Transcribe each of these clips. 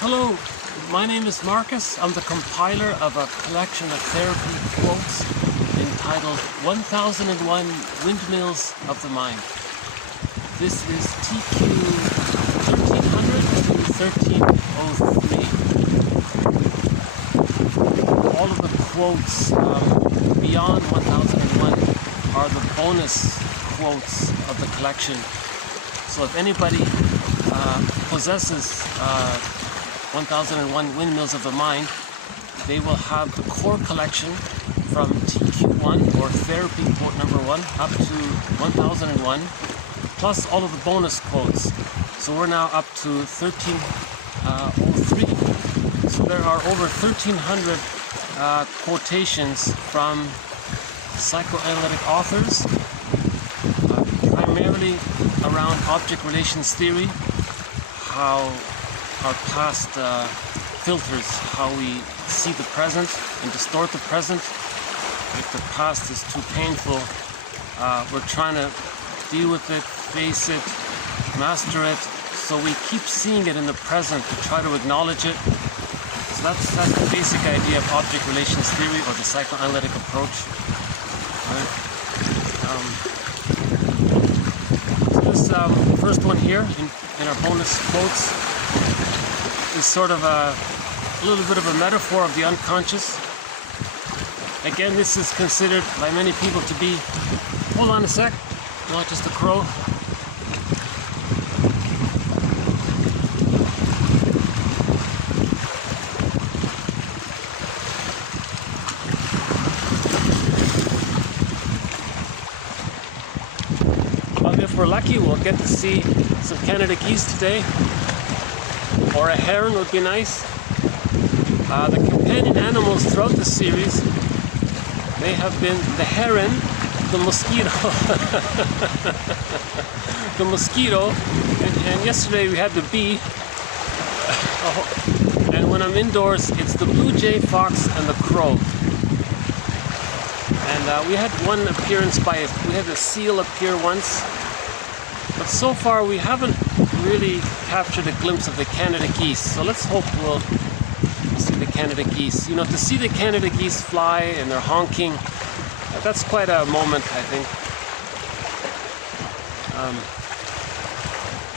Hello, my name is Marcus. I'm the compiler of a collection of therapy quotes entitled 1001 Windmills of the Mind. This is TQ 1300 to 1303. All of the quotes beyond 1001 are the bonus quotes of the collection. So if anybody possesses 1001 Windmills of the Mind, they will have the core collection from TQ1 or therapy quote number 1 up to 1001, plus all of the bonus quotes. So we're now up to 1303. So there are over 1300 quotations from psychoanalytic authors, primarily around object relations theory, how our past filters how we see the present and distort the present. If the past is too painful, we're trying to deal with it, face it, master it, so we keep seeing it in the present to try to acknowledge it. So that's the basic idea of object relations theory, or the psychoanalytic approach. Right? So this first one here in our bonus quotes is sort of a little bit of a metaphor of the unconscious. Again, this is considered by many people to be, hold on a sec, not just a crow. If we're lucky, we'll get to see some Canada geese today, or a heron would be nice. The companion animals throughout the series, they have been the heron, the mosquito, the mosquito, and yesterday we had the bee, and when I'm indoors, it's the blue jay, fox, and the crow. And we had one appearance we had a seal appear once, but so far we haven't really captured a glimpse of the Canada geese. So let's hope we'll see the Canada geese. You know, to see the Canada geese fly and they're honking, that's quite a moment, I think.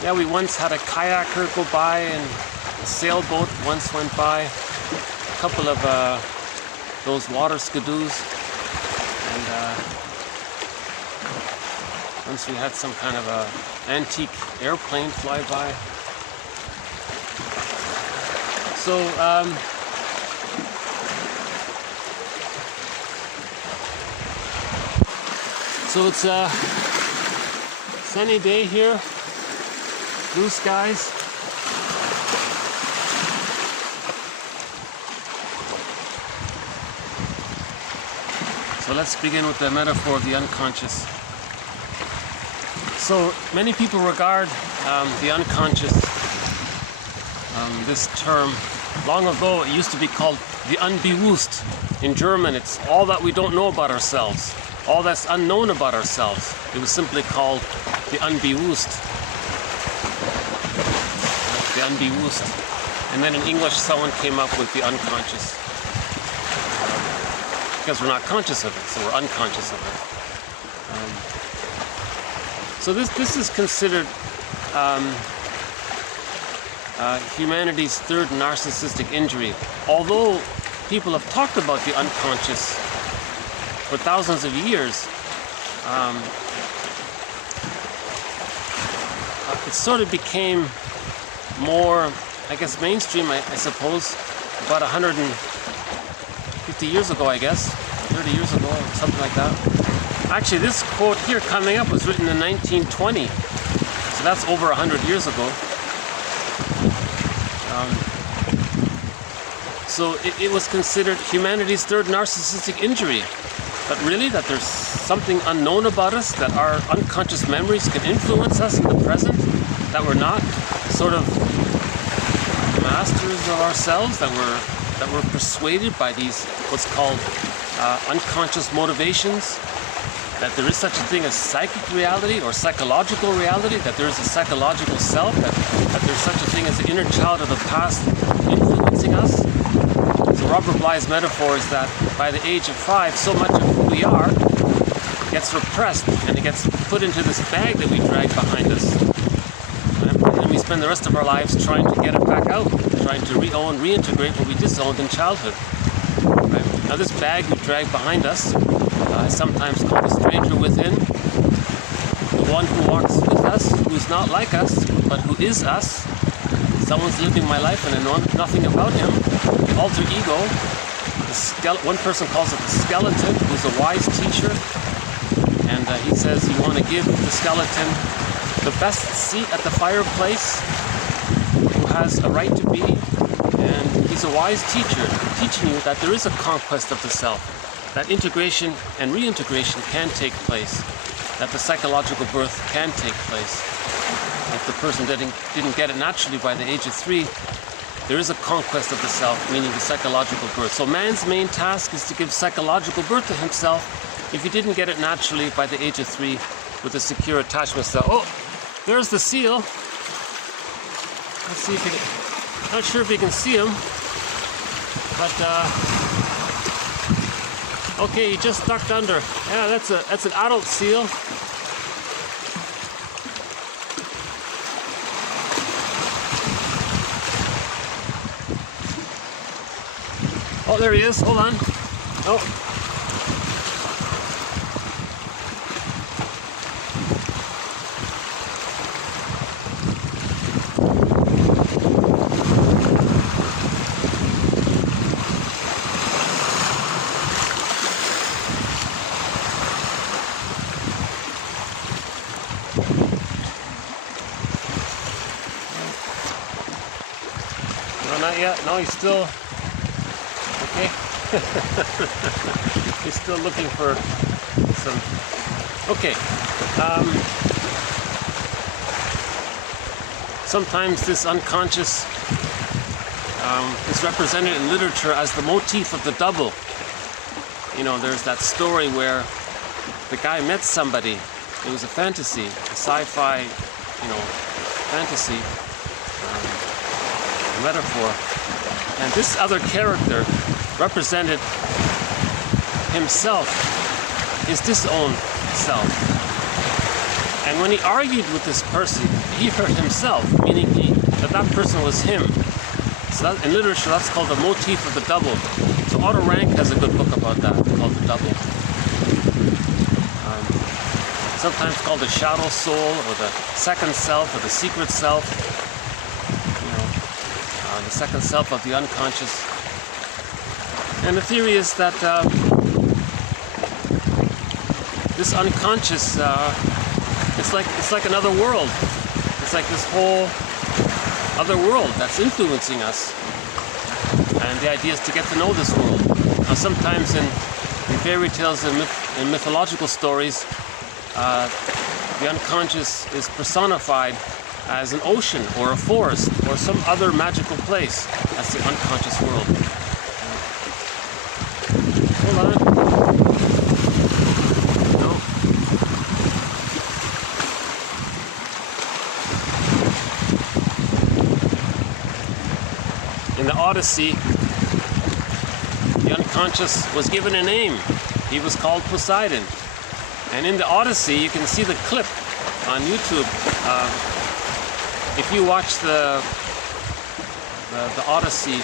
Yeah, we once had a kayaker go by, and a sailboat once went by, a couple of those water skidoos, and once we had some kind of a antique airplane fly by. So so it's a sunny day here, blue skies. So let's begin with the metaphor of the unconscious. So many people regard the unconscious, this term, long ago it used to be called the unbewusst. In German, it's all that we don't know about ourselves, all that's unknown about ourselves. It was simply called the unbewusst. The unbewusst. And then in English, someone came up with the unconscious. Because we're not conscious of it, so we're unconscious of it. So this is considered humanity's third narcissistic injury. Although people have talked about the unconscious for thousands of years, it sort of became more, I guess, mainstream, I suppose, about 150 years ago, I guess, 30 years ago, something like that. Actually, this quote here coming up was written in 1920, so that's over 100 years ago. So it was considered humanity's third narcissistic injury. But really, that there's something unknown about us, that our unconscious memories can influence us in the present, that we're not sort of masters of ourselves, that we're persuaded by these what's called unconscious motivations. that there is such a thing as psychic reality or psychological reality, that there is a psychological self, that there's such a thing as the inner child of the past influencing us. So Robert Bly's metaphor is that by the age of 5, so much of who we are gets repressed and it gets put into this bag that we drag behind us. And then we spend the rest of our lives trying to get it back out, trying to reintegrate what we disowned in childhood. Right? Now this bag we drag behind us is sometimes called the stranger within, the one who walks with us, who's not like us, but who is us. Someone's living my life and I know nothing about him. The alter ego, one person calls it the skeleton, who's a wise teacher. And he says you want to give the skeleton the best seat at the fireplace, who has a right to be, and he's a wise teacher, teaching you that there is a conquest of the self, that integration and reintegration can take place, that the psychological birth can take place. If the person didn't get it naturally by the age of 3, there is a conquest of the self, meaning the psychological birth. So man's main task is to give psychological birth to himself if he didn't get it naturally by the age of 3 with a secure attachment cell. Oh, there's the seal. Let's see if you can, not sure if you can see him, but okay, he just ducked under. Yeah, that's an adult seal. Oh, there he is. Hold on. Oh. No, not yet. No, he's still... Okay. He's still looking for some... Okay. Sometimes this unconscious is represented in literature as the motif of the double. You know, there's that story where the guy met somebody. It was a fantasy, a sci-fi, you know, fantasy metaphor. And this other character represented himself, his disowned self. And when he argued with this person, he hurt himself, meaning that person was him. So that, in literature, that's called the motif of the double. So Otto Rank has a good book about that, called The Double. Sometimes called the shadow soul, or the second self, or the secret self. You know, the second self of the unconscious. And the theory is that this unconscious, it's like another world. It's like this whole other world that's influencing us. And the idea is to get to know this world. Now, sometimes in fairy tales and mythological stories, the unconscious is personified as an ocean or a forest or some other magical place. That's the unconscious world. Hold on. No. In the Odyssey, the unconscious was given a name. He was called Poseidon. And in the Odyssey, you can see the clip on YouTube. If you watch the Odyssey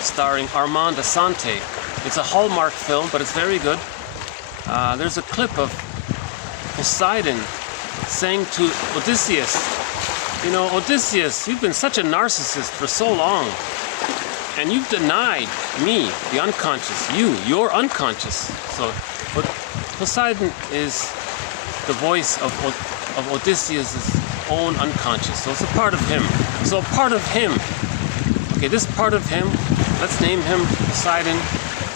starring Armand Assante, it's a Hallmark film, but it's very good. There's a clip of Poseidon saying to Odysseus, you know, Odysseus, you've been such a narcissist for so long, and you've denied me, the unconscious, you're unconscious. So, but Poseidon is the voice of Odysseus' own unconscious. So it's a part of him. So a part of him, okay, this part of him, let's name him Poseidon,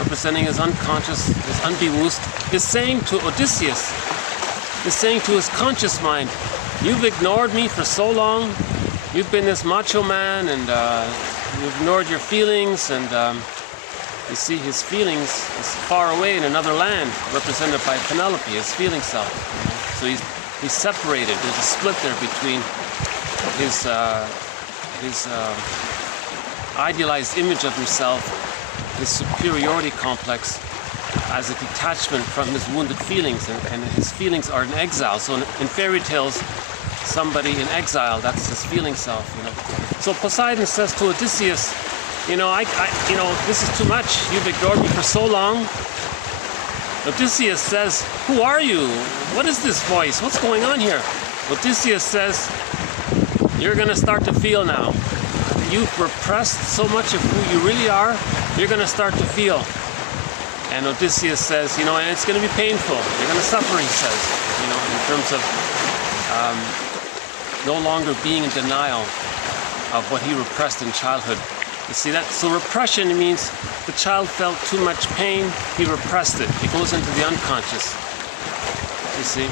representing his unconscious, his unbewusst, is saying to Odysseus, is saying to his conscious mind, you've ignored me for so long, you've been this macho man, and you've ignored your feelings, and You see, his feelings is far away in another land, represented by Penelope, his feeling self. So he's separated. There's a split there between his idealized image of himself, his superiority complex, as a detachment from his wounded feelings, and his feelings are in exile. So in fairy tales, somebody in exile, that's his feeling self. So Poseidon says to Odysseus, this is too much. You've ignored me for so long. Odysseus says, who are you? What is this voice? What's going on here? Odysseus says, you're going to start to feel now. You've repressed so much of who you really are, you're going to start to feel. And Odysseus says, and it's going to be painful. You're going to suffer, he says, in terms of no longer being in denial of what he repressed in childhood. You see that? So repression means the child felt too much pain, he repressed it. It goes into the unconscious. You see?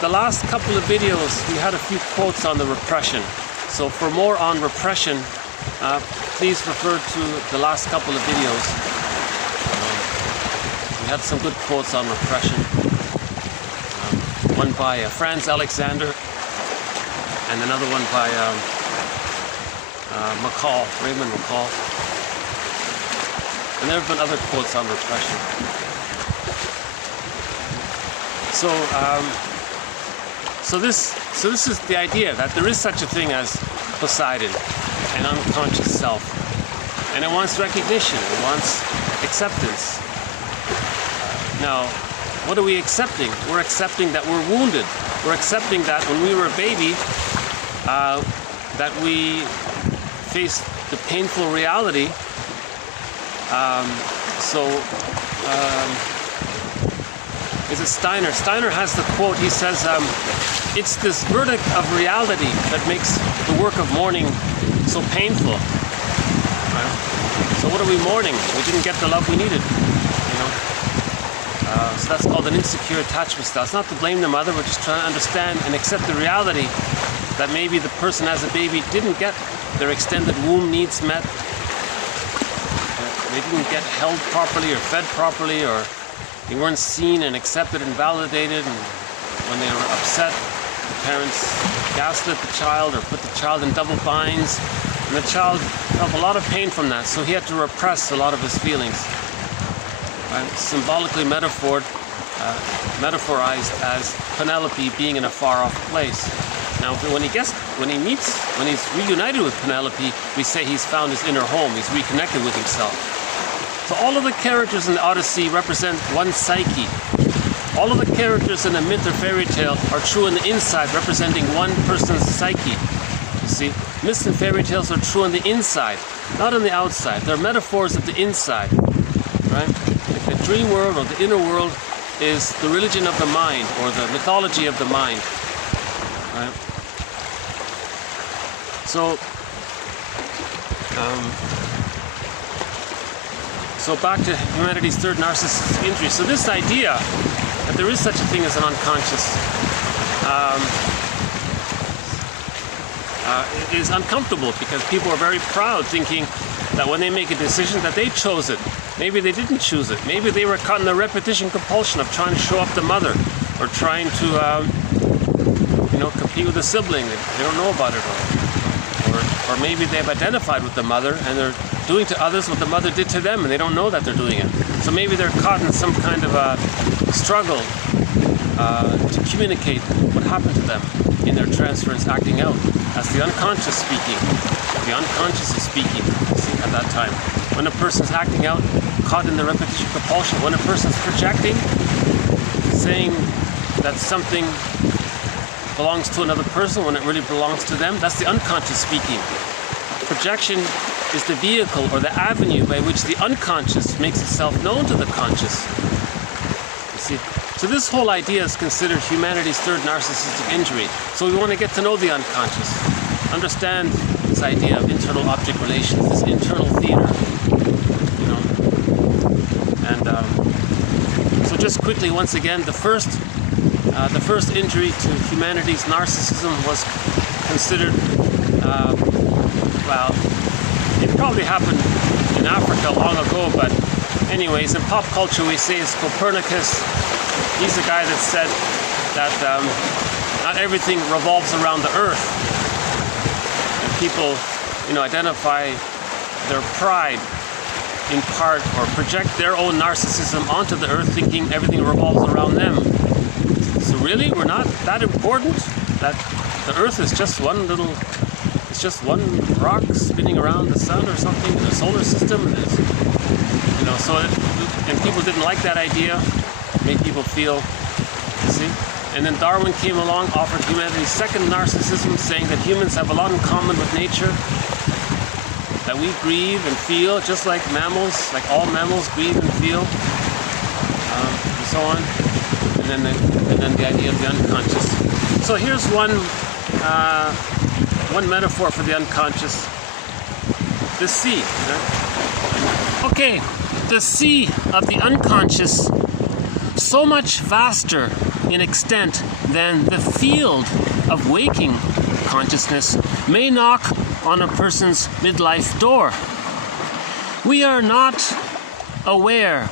The last couple of videos, we had a few quotes on the repression. So for more on repression, please refer to the last couple of videos. We had some good quotes on repression. One by Franz Alexander, and another one by Raymond McCall. And there have been other quotes on repression. So this is the idea that there is such a thing as Poseidon, an unconscious self, and it wants recognition, it wants acceptance. Now, what are we accepting? We're accepting that we're wounded. We're accepting that when we were a baby, that we faced the painful reality. Is it Steiner? Steiner has the quote, he says, it's this verdict of reality that makes the work of mourning so painful. Right? So what are we mourning? We didn't get the love we needed. So that's called an insecure attachment style. It's not to blame the mother, we're just trying to understand and accept the reality that maybe the person as a baby didn't get their extended womb needs met. They didn't get held properly or fed properly, or they weren't seen and accepted and validated, and when they were upset, the parents gaslit the child or put the child in double binds, and the child felt a lot of pain from that, so he had to repress a lot of his feelings. Right? Symbolically metaphorized as Penelope being in a far-off place. Now, when he's reunited with Penelope, we say he's found his inner home, he's reconnected with himself. So all of the characters in the Odyssey represent one psyche. All of the characters in a myth or fairy tale are true on the inside, representing one person's psyche. You see, myths and fairy tales are true on the inside, not on the outside. They're metaphors of the inside, right? Like the dream world or the inner world is the religion of the mind, or the mythology of the mind, right? So back to humanity's third narcissistic injury. So this idea that there is such a thing as an unconscious is uncomfortable, because people are very proud, thinking that when they make a decision that they chose it. Maybe they didn't choose it. Maybe they were caught in the repetition compulsion of trying to show up the mother, or trying to compete with a sibling. They don't know about it, or maybe they've identified with the mother and they're doing to others what the mother did to them, and they don't know that they're doing it. So maybe they're caught in some kind of a struggle to communicate what happened to them in their transference, acting out as the unconscious speaking. The unconscious is speaking at that time. When a person's acting out, caught in the repetition compulsion, when a person's projecting, saying that something belongs to another person when it really belongs to them, that's the unconscious speaking. Projection is the vehicle or the avenue by which the unconscious makes itself known to the conscious. You see? So this whole idea is considered humanity's third narcissistic injury. So we want to get to know the unconscious, understand this idea of internal object relations, this internal theater, And so just quickly, once again, the first injury to humanity's narcissism was considered, well, it probably happened in Africa long ago, but Anyways, in pop culture we say it's Copernicus. He's the guy that said that not everything revolves around the Earth. And people, identify their pride in part, or project their own narcissism onto the Earth, thinking everything revolves around them. So really, we're not that important? That the Earth is just one rock spinning around the sun or something in the solar system? And people didn't like that idea. It made people feel, see? And then Darwin came along, offered humanity's second narcissism, saying that humans have a lot in common with nature, that we grieve and feel just like mammals, like all mammals grieve and feel, and so on. And then the idea of the unconscious. So here's one metaphor for the unconscious: the sea. Okay, the sea of the unconscious, so much vaster in extent than the field of waking consciousness, may knock on a person's midlife door. We are not aware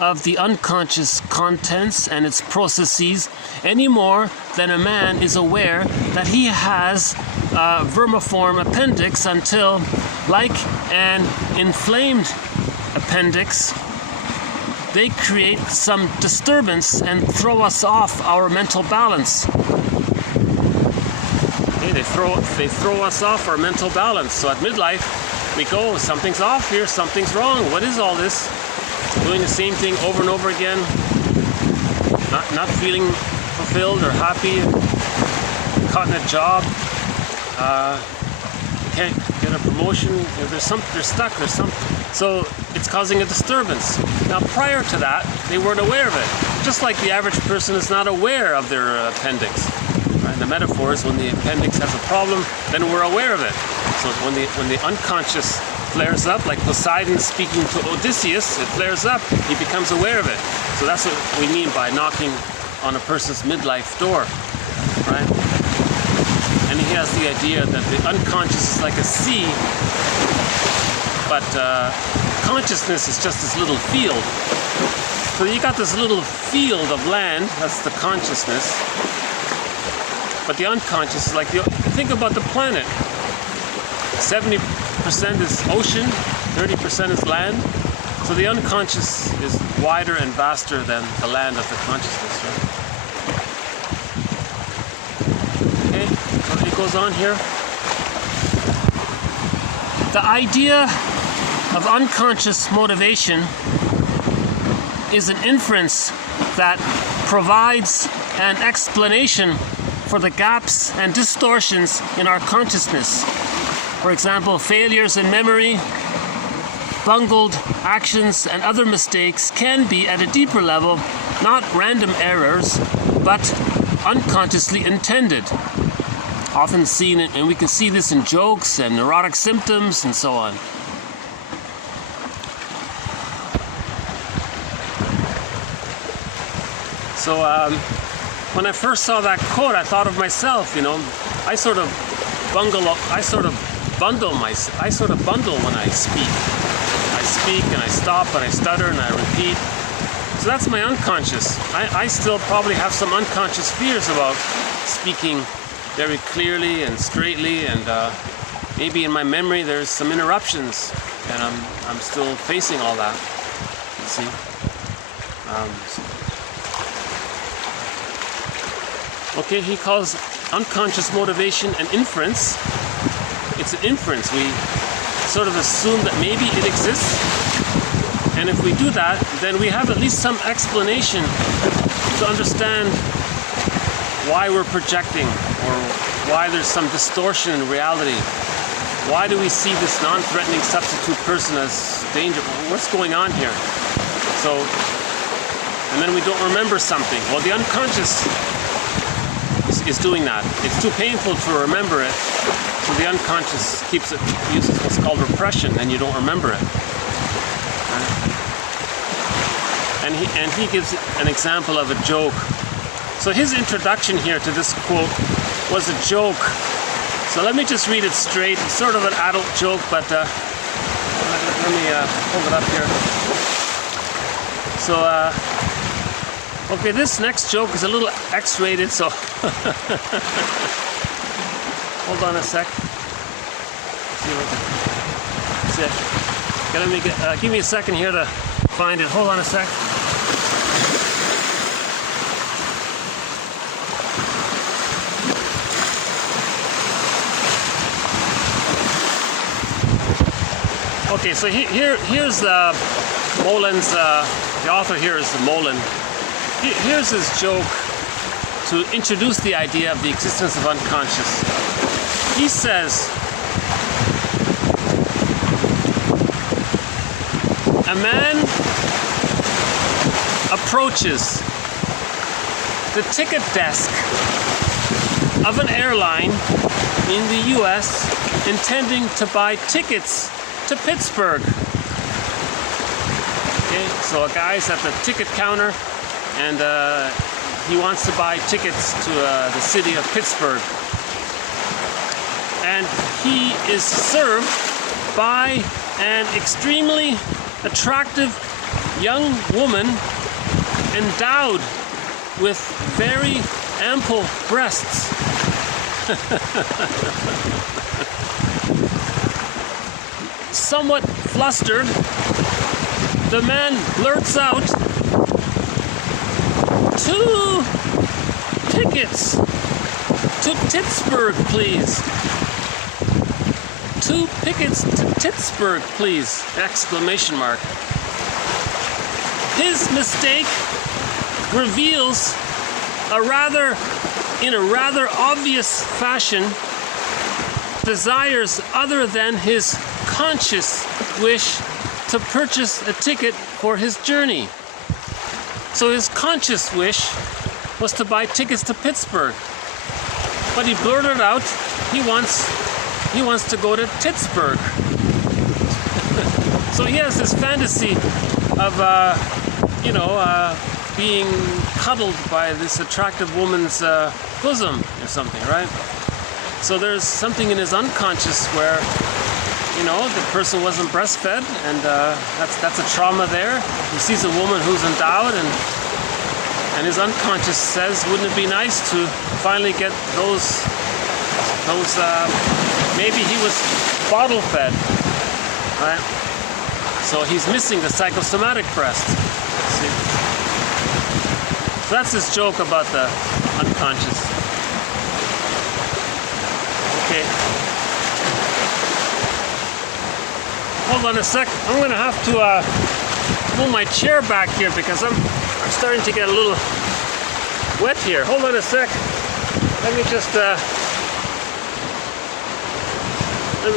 of the unconscious contents and its processes any more than a man is aware that he has a vermiform appendix until, like an inflamed appendix, they create some disturbance and throw us off our mental balance. Okay, they throw us off our mental balance. So at midlife, we go, something's off here, something's wrong. What is all this? Doing the same thing over and over again, not feeling fulfilled or happy, caught in a job, can't get a promotion. They're stuck. There's something. So it's causing a disturbance. Now, prior to that, they weren't aware of it. Just like the average person is not aware of their appendix. Right? The metaphor is when the appendix has a problem, then we're aware of it. So when the unconscious flares up, like Poseidon speaking to Odysseus, it flares up. He becomes aware of it. So that's what we mean by knocking on a person's midlife door, right? And he has the idea that the unconscious is like a sea, but consciousness is just this little field. So you got this little field of land, that's the consciousness, but the unconscious is like, think about the planet. 70% is ocean, 30% is land. So the unconscious is wider and vaster than the land of the consciousness, right? Okay, so it goes on here. The idea of unconscious motivation is an inference that provides an explanation for the gaps and distortions in our consciousness. For example, failures in memory, bungled actions, and other mistakes can be at a deeper level, not random errors, but unconsciously intended. Often seen, and we can see this in jokes and neurotic symptoms and so on. So when I first saw that quote, I thought of myself. I sort of bundle when I speak. I speak and I stop and I stutter and I repeat. So that's my unconscious. I still probably have some unconscious fears about speaking very clearly and straightly, and maybe in my memory there's some interruptions, and I'm still facing all that. You see? Okay, he calls unconscious motivation an inference. It's an inference. We sort of assume that maybe it exists, and if we do that, then we have at least some explanation to understand why we're projecting, or why there's some distortion in reality. Why do we see this non-threatening substitute person as danger? What's going on here? So, and then we don't remember something. Well, the unconscious is doing that. It's too painful to remember it, so the unconscious uses what's called repression, and you don't remember it. And he gives an example of a joke. So his introduction here to this quote was a joke. So let me just read it straight. It's sort of an adult joke, but let me hold it up here. So, okay, this next joke is a little X-rated, so hold on a sec. That's it. Give me a second here to find it. Hold on a sec. Okay, so here's Mollon's, the author here is Mollon. Here's his joke to introduce the idea of the existence of unconscious. He says, a man approaches the ticket desk of an airline in the US intending to buy tickets to Pittsburgh. Okay, so a guy's at the ticket counter and he wants to buy tickets to the city of Pittsburgh. And he is served by an extremely attractive young woman endowed with very ample breasts. Somewhat flustered, the man blurts out, 2 tickets to Pittsburgh, please. 2 tickets to Pittsburgh, please! Exclamation mark. His mistake reveals in a rather obvious fashion, desires other than his conscious wish to purchase a ticket for his journey. So his conscious wish was to buy tickets to Pittsburgh. But he blurted out he wants to go to Pittsburgh. So he has this fantasy of being cuddled by this attractive woman's bosom or something, right? So there's something in his unconscious where, the person wasn't breastfed, and that's a trauma there. He sees a woman who's endowed, and his unconscious says, wouldn't it be nice to finally get those maybe he was bottle fed, right? So he's missing the psychosomatic breast. See? So that's his joke about the unconscious. Okay. Hold on a sec. I'm going to have to move my chair back here because I'm starting to get a little wet here. Hold on a sec. Let me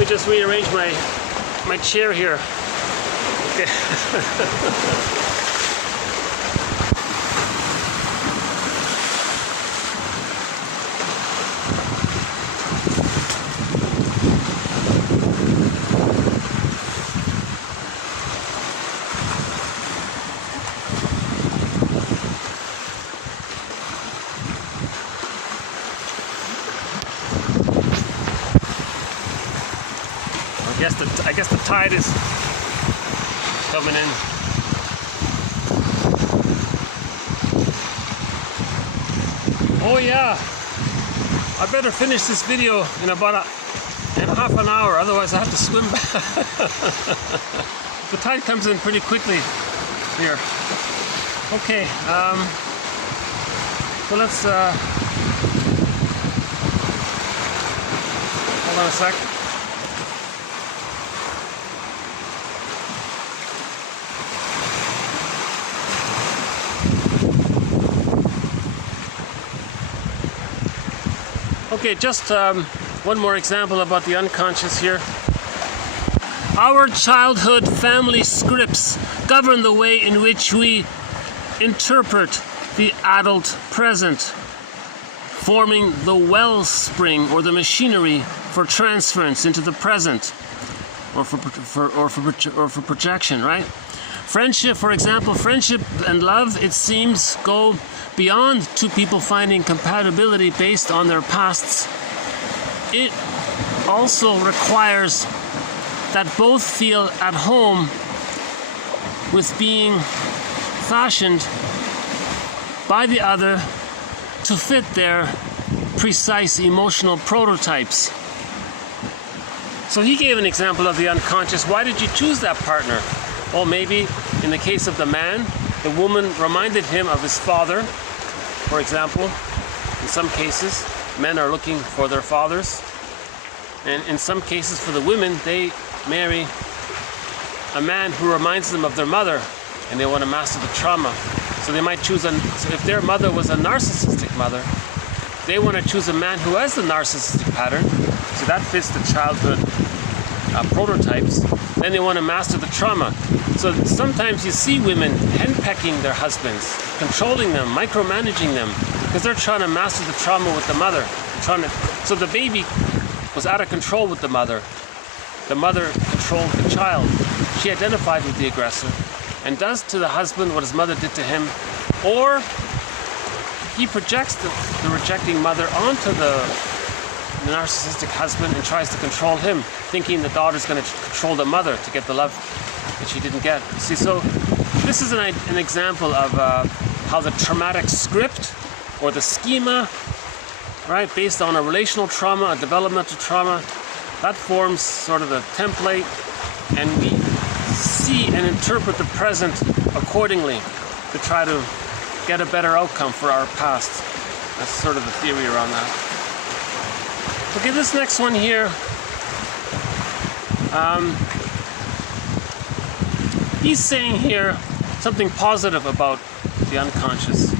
just rearrange my chair here. Okay. I guess the tide is coming in. Oh yeah, I better finish this video in about half an hour, otherwise I have to swim back. The tide comes in pretty quickly here. Okay, so let's hold on a sec. Okay, just one more example about the unconscious here. Our childhood family scripts govern the way in which we interpret the adult present, forming the wellspring or the machinery for transference into the present, or for projection, right? Friendship, for example, friendship and love, it seems, go beyond two people finding compatibility based on their pasts. It also requires that both feel at home with being fashioned by the other to fit their precise emotional prototypes. So he gave an example of the unconscious. Why did you choose that partner? Well, maybe in the case of the man, the woman reminded him of his father, for example. In some cases, men are looking for their fathers. And in some cases, for the women, they marry a man who reminds them of their mother, and they want to master the trauma. So they might choose so if their mother was a narcissistic mother, they want to choose a man who has the narcissistic pattern. So that fits the childhood prototypes. Then they want to master the trauma. So sometimes you see women henpecking their husbands, controlling them, micromanaging them, because they're trying to master the trauma with the mother. So the baby was out of control with the mother. The mother controlled the child. She identified with the aggressor and does to the husband what his mother did to him, or he projects the rejecting mother onto the narcissistic husband and tries to control him, thinking the daughter's going to control the mother to get the love that she didn't get. See, so this is an example of how the traumatic script or the schema, right, based on a relational trauma, a developmental trauma, that forms sort of the template, and we see and interpret the present accordingly to try to get a better outcome for our past. That's sort of the theory around that. Okay, this next one here, he's saying here something positive about the unconscious.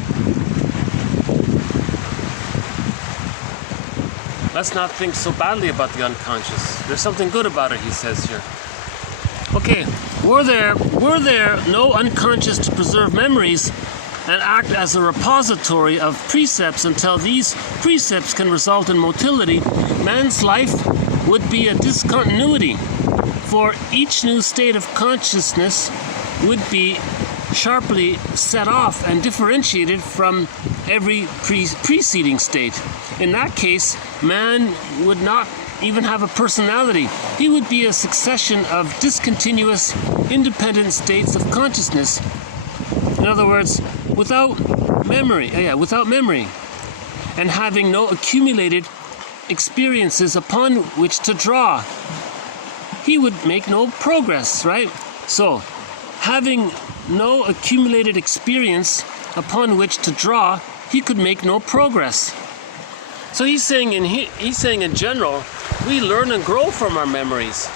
Let's not think so badly about the unconscious. There's something good about it, he says here. Okay, were there no unconscious to preserve memories and act as a repository of precepts until these precepts can result in motility, man's life would be a discontinuity, for each new state of consciousness would be sharply set off and differentiated from every preceding state. In that case, man would not even have a personality. He would be a succession of discontinuous, independent states of consciousness. In other words, without memory, and having no accumulated experiences upon which to draw. He would make no progress, right? So, having no accumulated experience upon which to draw, he could make no progress. So he's saying in general, we learn and grow from our memories.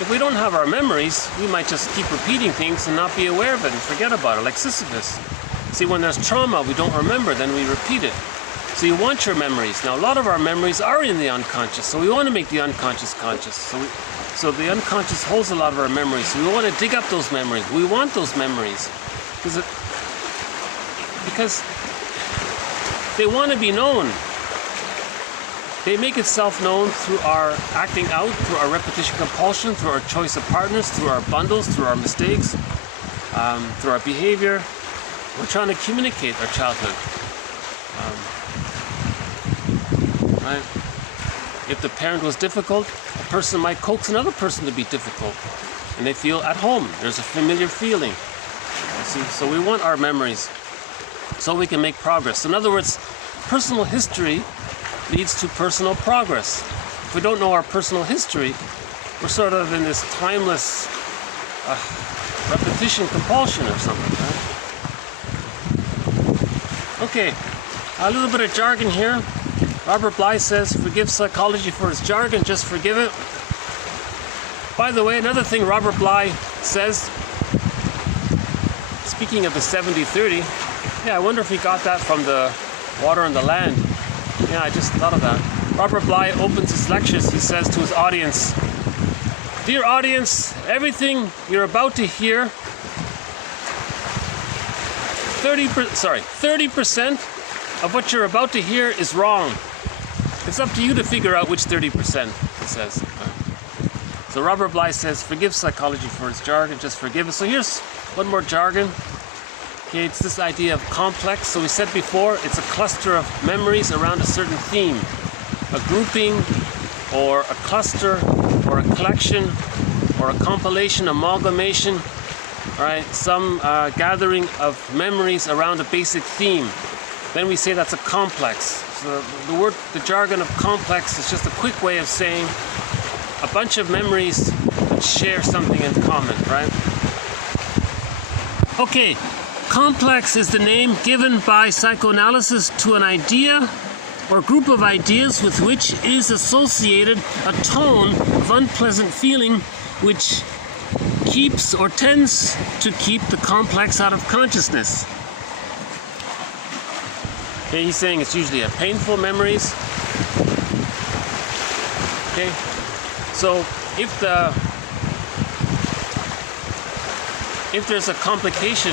If we don't have our memories, we might just keep repeating things and not be aware of it and forget about it, like Sisyphus. See, when there's trauma, we don't remember, then we repeat it. So you want your memories. Now, a lot of our memories are in the unconscious, so we want to make the unconscious conscious. So the unconscious holds a lot of our memories. So we want to dig up those memories. We want those memories because they want to be known. They make itself known through our acting out, through our repetition compulsion, through our choice of partners, through our bundles, through our mistakes, through our behavior. We're trying to communicate our childhood. Right? If the parent was difficult, a person might coax another person to be difficult, and they feel at home. There's a familiar feeling. See? So we want our memories so we can make progress. In other words, personal history leads to personal progress. If we don't know our personal history, we're sort of in this timeless repetition compulsion or something, right? Okay, a little bit of jargon here. Robert Bly says, forgive psychology for its jargon, just forgive it. By the way, another thing Robert Bly says, speaking of the 70-30, yeah, I wonder if he got that from the Water and the Land. Yeah, I just thought of that. Robert Bly opens his lectures, he says to his audience, dear audience, everything you're about to hear, 30% of what you're about to hear is wrong. It's up to you to figure out which 30%, he says. So Robert Bly says, forgive psychology for its jargon, just forgive it. So here's one more jargon. Okay, it's this idea of complex. So we said before, it's a cluster of memories around a certain theme. A grouping, or a cluster, or a collection, or a compilation, amalgamation. right? Some gathering of memories around a basic theme. Then we say that's a complex. So the jargon of complex is just a quick way of saying a bunch of memories that share something in common, right? Okay, complex is the name given by psychoanalysis to an idea or group of ideas with which is associated a tone of unpleasant feeling which keeps or tends to keep the complex out of consciousness. Okay, he's saying it's usually a painful memories. Okay, so if there's a complication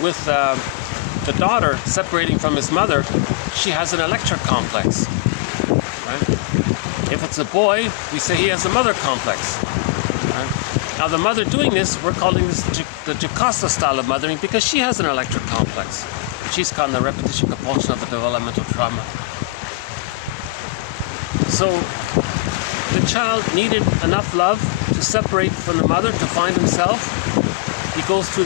with the daughter separating from his mother, she has an electric complex, right? If it's a boy, we say he has a mother complex, right? Now the mother doing this, we're calling this the Jocasta style of mothering because she has an electric complex. She's caught in the repetition compulsion of the developmental trauma. So the child needed enough love to separate from the mother to find himself. He goes through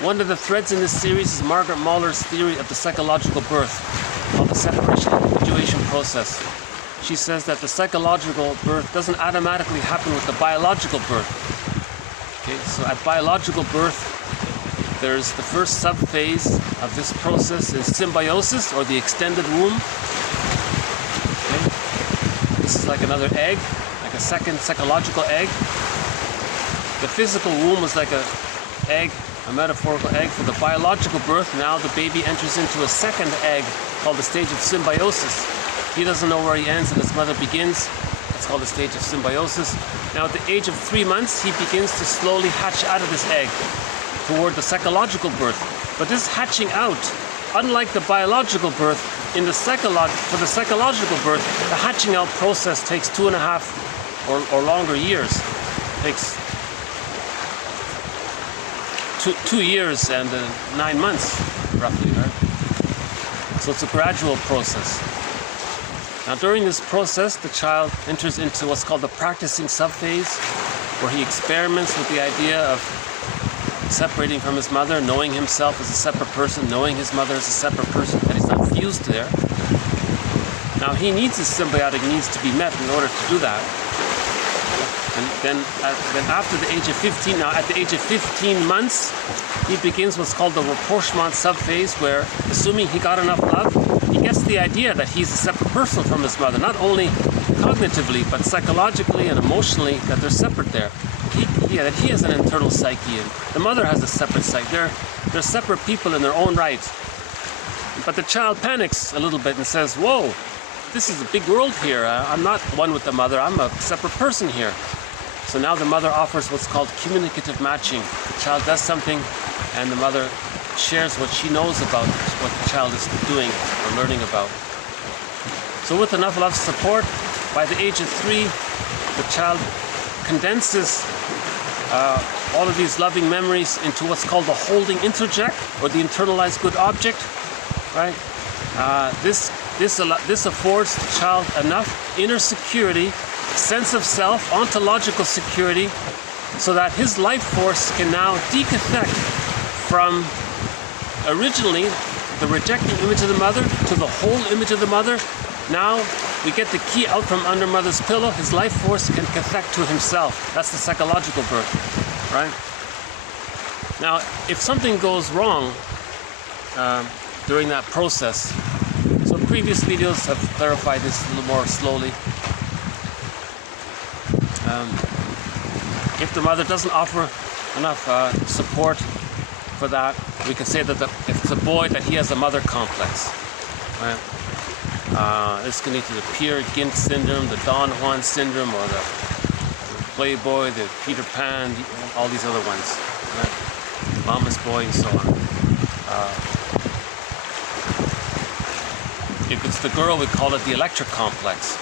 one of the threads in this series is Margaret Mahler's theory of the psychological birth, called the separation individuation process. She says that the psychological birth doesn't automatically happen with the biological birth. Okay, so at biological birth, there's the first sub-phase of this process is symbiosis, or the extended womb. Okay. This is like another egg, like a second psychological egg. The physical womb was like a egg, a metaphorical egg for the biological birth. Now the baby enters into a second egg called the stage of symbiosis. He doesn't know where he ends and his mother begins. It's called the stage of symbiosis. Now at the age of 3 months, he begins to slowly hatch out of this egg toward the psychological birth. But this hatching out, unlike the biological birth, for the psychological birth, the hatching out process takes 2.5 or longer years. It takes 2 years and 9 months, roughly, right? So it's a gradual process. Now during this process, the child enters into what's called the practicing subphase, where he experiments with the idea of separating from his mother, knowing himself as a separate person, knowing his mother as a separate person, that he's not fused there. Now he needs his symbiotic needs to be met in order to do that. And then after the age of 15, now at the age of 15 months, he begins what's called the rapprochement subphase, where, assuming he got enough love, he gets the idea that he's a separate person from his mother, not only cognitively, but psychologically and emotionally, that they're separate there. That he has an internal psyche, and the mother has a separate psyche. They're separate people in their own right. But the child panics a little bit and says, whoa, this is a big world here. I'm not one with the mother, I'm a separate person here. So now the mother offers what's called communicative matching. The child does something and the mother shares what she knows about what the child is doing or learning about. So with enough love support, by the age of 3, the child condenses all of these loving memories into what's called the holding interject, or the internalized good object, right? This affords the child enough inner security, sense of self, ontological security, so that his life force can now decathect from originally the rejecting image of the mother to the whole image of the mother. Now we get the key out from under mother's pillow. His life force can cathect to himself. That's the psychological birth, right? Now, if something goes wrong during that process, so previous videos have clarified this a little more slowly. If the mother doesn't offer enough support for that, we can say that if it's a boy, that he has a mother complex, right? This can lead to the Peer Gynt syndrome, the Don Juan syndrome, or the Playboy, the Peter Pan, all these other ones, right? Mama's boy, and so on. If it's the girl, we call it the electric complex.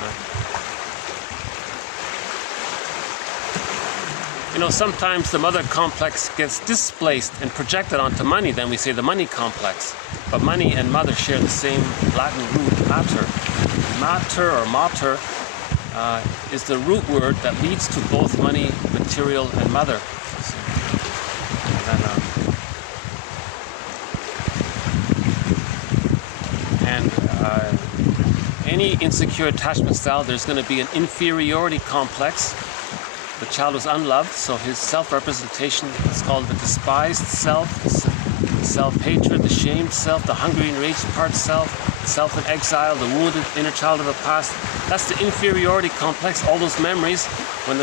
Right? You know, sometimes the mother complex gets displaced and projected onto money, then we say the money complex. But money and mother share the same Latin root, mater. Mater or mater is the root word that leads to both money, material, and mother. Any insecure attachment style, there's going to be an inferiority complex. The child was unloved, so his self-representation is called the despised self, self-hatred, the shamed self, the hungry and enraged part self, self in exile, the wounded inner child of the past. That's the inferiority complex. All those memories, when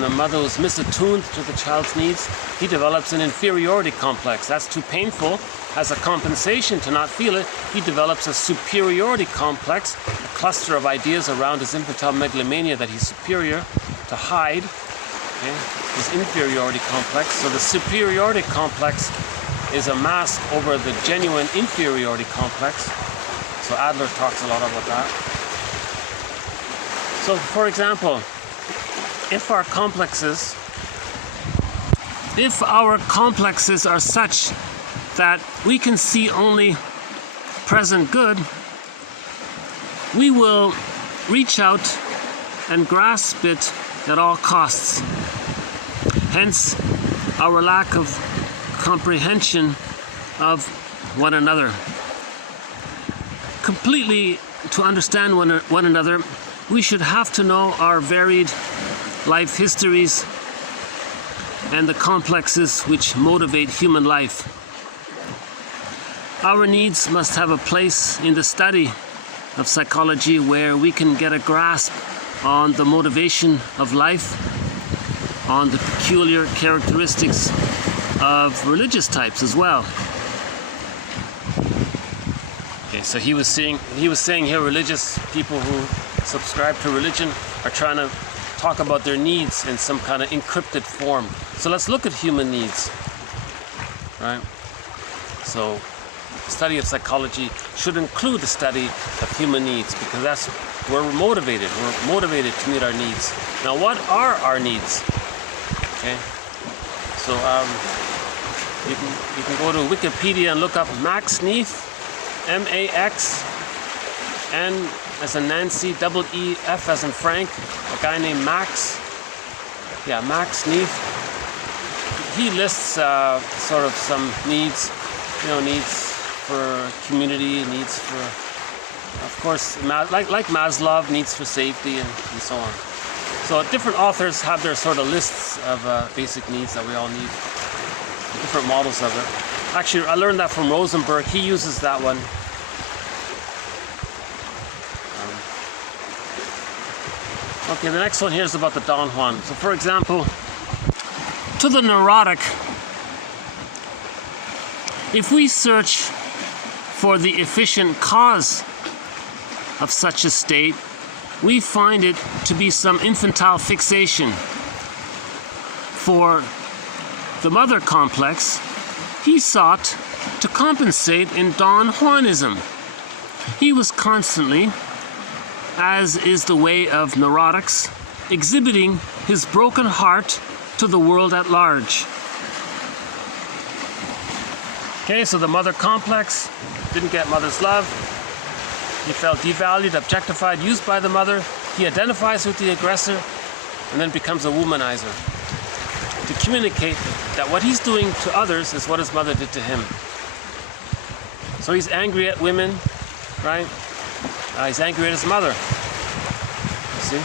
the mother was misattuned to the child's needs, he develops an inferiority complex. That's too painful. As a compensation to not feel it, he develops a superiority complex, a cluster of ideas around his infantile megalomania that he's superior, to hide his inferiority complex. So the superiority complex is a mask over the genuine inferiority complex. So Adler talks a lot about that. So for example, if our complexes are such that we can see only present good, we will reach out and grasp it at all costs. Hence, our lack of comprehension of one another. Completely to understand one another, we should have to know our varied life histories and the complexes which motivate human life. Our needs must have a place in the study of psychology where we can get a grasp on the motivation of life, on the peculiar characteristics of religious types as well. Okay, so he was saying here religious people who subscribe to religion are trying to talk about their needs in some kind of encrypted form. So let's look at human needs, right? So study of psychology should include the study of human needs, because that's where we're motivated. We're motivated to meet our needs. Now, what are our needs? Okay, so you can go to Wikipedia and look up Max Neef, M-A-X-N as in Nancy, double E-F as in Frank, a guy named Max. Yeah, Max Neef. He lists sort of some needs, needs for community, needs for, of course, like Maslow, needs for safety and so on. So different authors have their sort of lists of basic needs that we all need, different models of it. Actually, I learned that from Rosenberg. He uses that one. Okay, the next one here is about the Don Juan. So for example, to the neurotic, if we search for the efficient cause of such a state, we find it to be some infantile fixation. For the mother complex, he sought to compensate in Don Juanism. He was constantly, as is the way of neurotics, exhibiting his broken heart to the world at large. Okay, so the mother complex didn't get mother's love. He felt devalued, objectified, used by the mother. He identifies with the aggressor and then becomes a womanizer to communicate that what he's doing to others is what his mother did to him. So he's angry at women, right? He's angry at his mother, you see?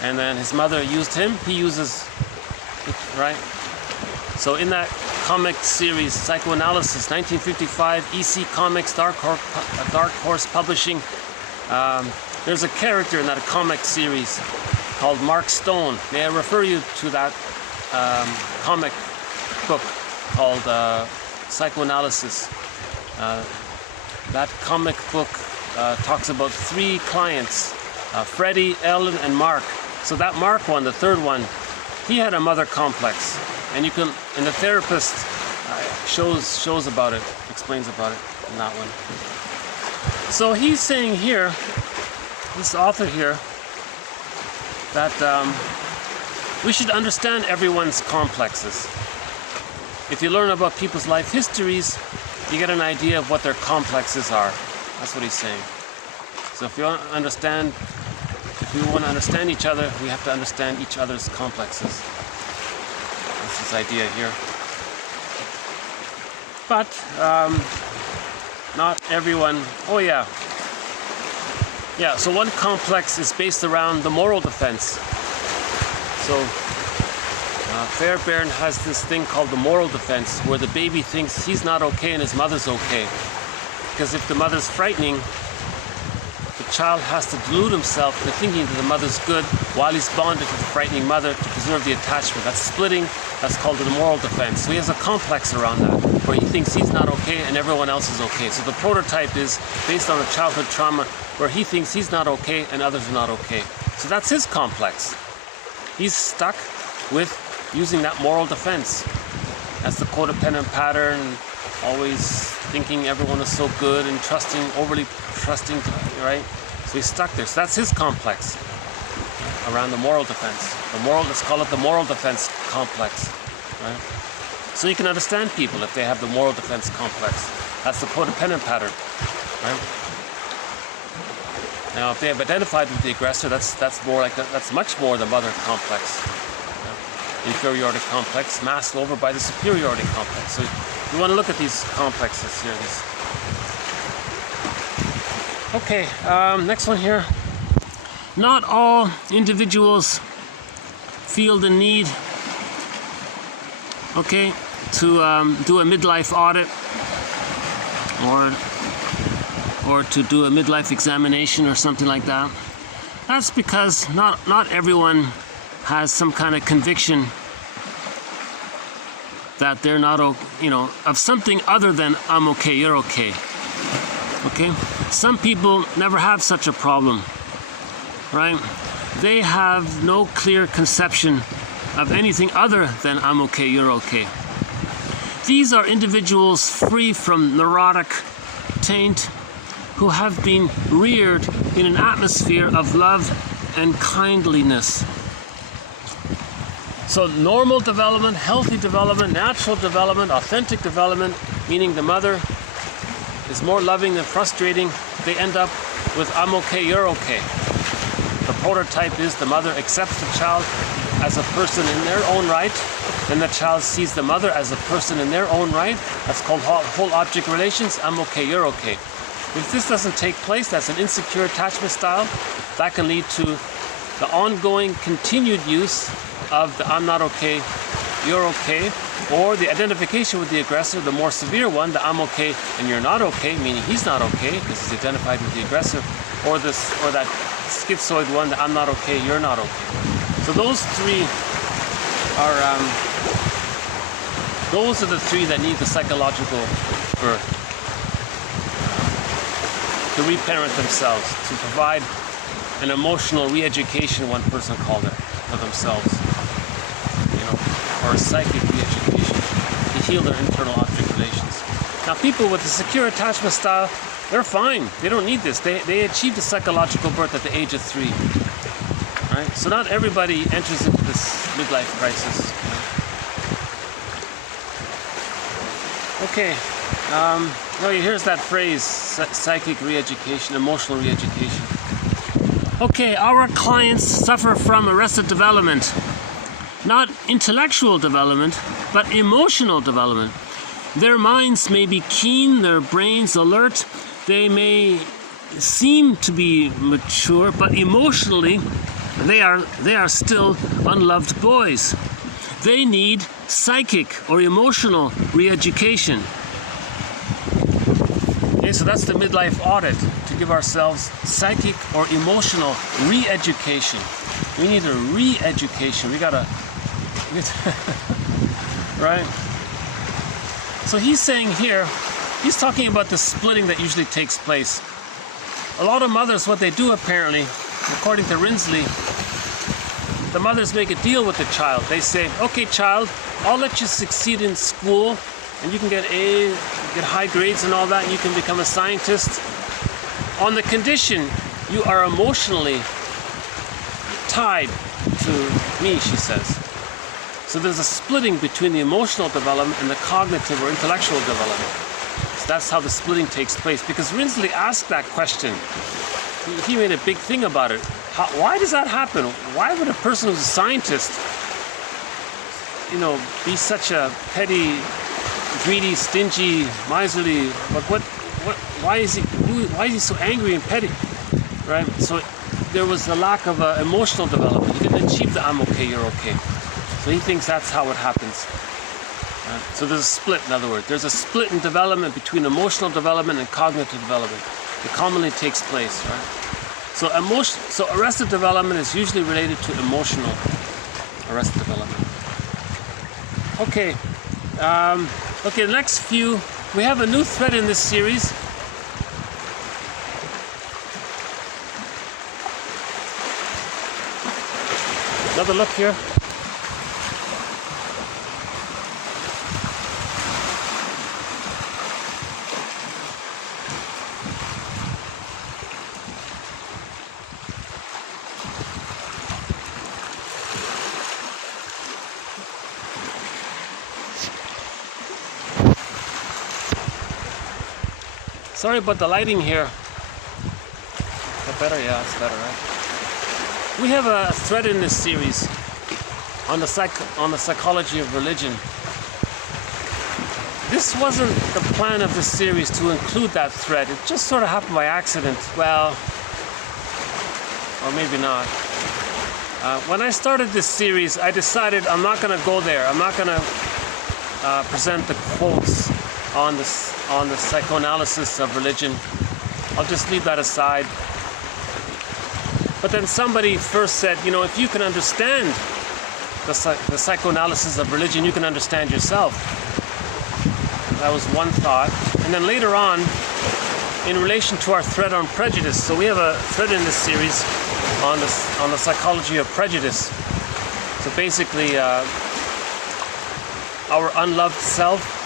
And then his mother used him, he uses, right? So in that comic series, Psychoanalysis, 1955, EC Comics, Dark Horse Publishing, there's a character in that comic series called Mark Stone. May I refer you to that comic book called Psychoanalysis. That comic book talks about 3 clients, Freddie, Ellen, and Mark. So that Mark one, the third one, he had a mother complex. And you can, and the therapist shows about it, explains about it in that one. So he's saying here, this author here, that we should understand everyone's complexes. If you learn about people's life histories, you get an idea of what their complexes are. That's what he's saying. So if you understand, if if we want to understand each other, we have to understand each other's complexes. That's his idea here. But not everyone. Oh yeah. Yeah, so one complex is based around the moral defense. So Fairbairn has this thing called the moral defense, where the baby thinks he's not okay and his mother's okay. Because if the mother's frightening, the child has to delude himself into thinking that the mother's good while he's bonded to the frightening mother to preserve the attachment. That's splitting. That's called the moral defense. So he has a complex around that, where he thinks he's not okay and everyone else is okay. So the prototype is based on a childhood trauma where he thinks he's not okay and others are not okay. So that's his complex. He's stuck with using that moral defense. That's the codependent pattern, always thinking everyone is so good and trusting, overly trusting, right? So he's stuck there. So that's his complex around the moral defense. Let's call it the moral defense complex, right? So you can understand people if they have the moral defense complex. That's the codependent pattern, right? Now, if they have identified with the aggressor, that's much more the mother complex. Inferiority complex masked over by the superiority complex. So you want to look at these complexes here. Okay, next one here. Not all individuals feel the need, okay, to do a midlife audit or to do a midlife examination or something like that. That's because not everyone has some kind of conviction that they're not, of something other than I'm okay, you're okay. Okay? Some people never have such a problem, right? They have no clear conception of anything other than I'm okay, you're okay. These are individuals free from neurotic taint who have been reared in an atmosphere of love and kindliness. So normal development, healthy development, natural development, authentic development, meaning the mother is more loving than frustrating, they end up with I'm okay, you're okay. The prototype is the mother accepts the child as a person in their own right, then the child sees the mother as a person in their own right. That's called whole object relations, I'm okay, you're okay. If this doesn't take place, that's an insecure attachment style. That can lead to the ongoing continued use of the I'm not okay, you're okay, or the identification with the aggressor, the more severe one, the I'm okay and you're not okay, meaning he's not okay because he's identified with the aggressor, or that schizoid one, the I'm not okay, you're not okay. So those three are those are the three that need the psychological birth to reparent themselves, to provide an emotional re-education, one person called it, for themselves, or a psychic re-education, to heal their internal object relations. Now, people with the secure attachment style, they're fine. They don't need this. They achieved a psychological birth at the age of 3. Right? So not everybody enters into this midlife crisis. Okay. Here's that phrase, psychic re-education, emotional re-education. Okay, our clients suffer from arrested development. Not intellectual development, but emotional development. Their minds may be keen, their brains alert, they may seem to be mature, but emotionally they are still unloved boys. They need psychic or emotional re-education. Okay, so that's the midlife audit, to give ourselves psychic or emotional re-education. We need a re-education. We gotta right? So he's saying here, he's talking about the splitting that usually takes place. A lot of mothers, what they do apparently, according to Rinsley, the mothers make a deal with the child. They say, okay child, I'll let you succeed in school and you can get high grades and all that, and you can become a scientist on the condition you are emotionally tied to me, she says. So there's a splitting between the emotional development and the cognitive or intellectual development. So that's how the splitting takes place. Because Rinsley asked that question. he made a big thing about it. Why does that happen? Why would a person who's a scientist, you know, be such a petty, greedy, stingy, miserly? Why is he so angry and petty, right? So there was a lack of emotional development. He didn't achieve the "I'm okay, you're okay." So he thinks that's how it happens. So there's a split, in other words. There's a split in development between emotional development and cognitive development. It commonly takes place, right? So arrested development is usually related to emotional arrested development. Okay. Okay, the next few, we have a new thread in this series. Another look here. Sorry about the lighting here. Is that better? Yeah, it's better, right? We have a thread in this series on the psychology of religion. This wasn't the plan of this series to include that thread. It just sort of happened by accident. Well, or maybe not. When I started this series, I decided I'm not going to go there. I'm not going to present the quotes on the psychoanalysis of religion. I'll just leave that aside. But then somebody first said, you know, if you can understand the psychoanalysis of religion, you can understand yourself. That was one thought. And then later on, in relation to our thread on prejudice, so we have a thread in this series on the psychology of prejudice. So basically, our unloved self.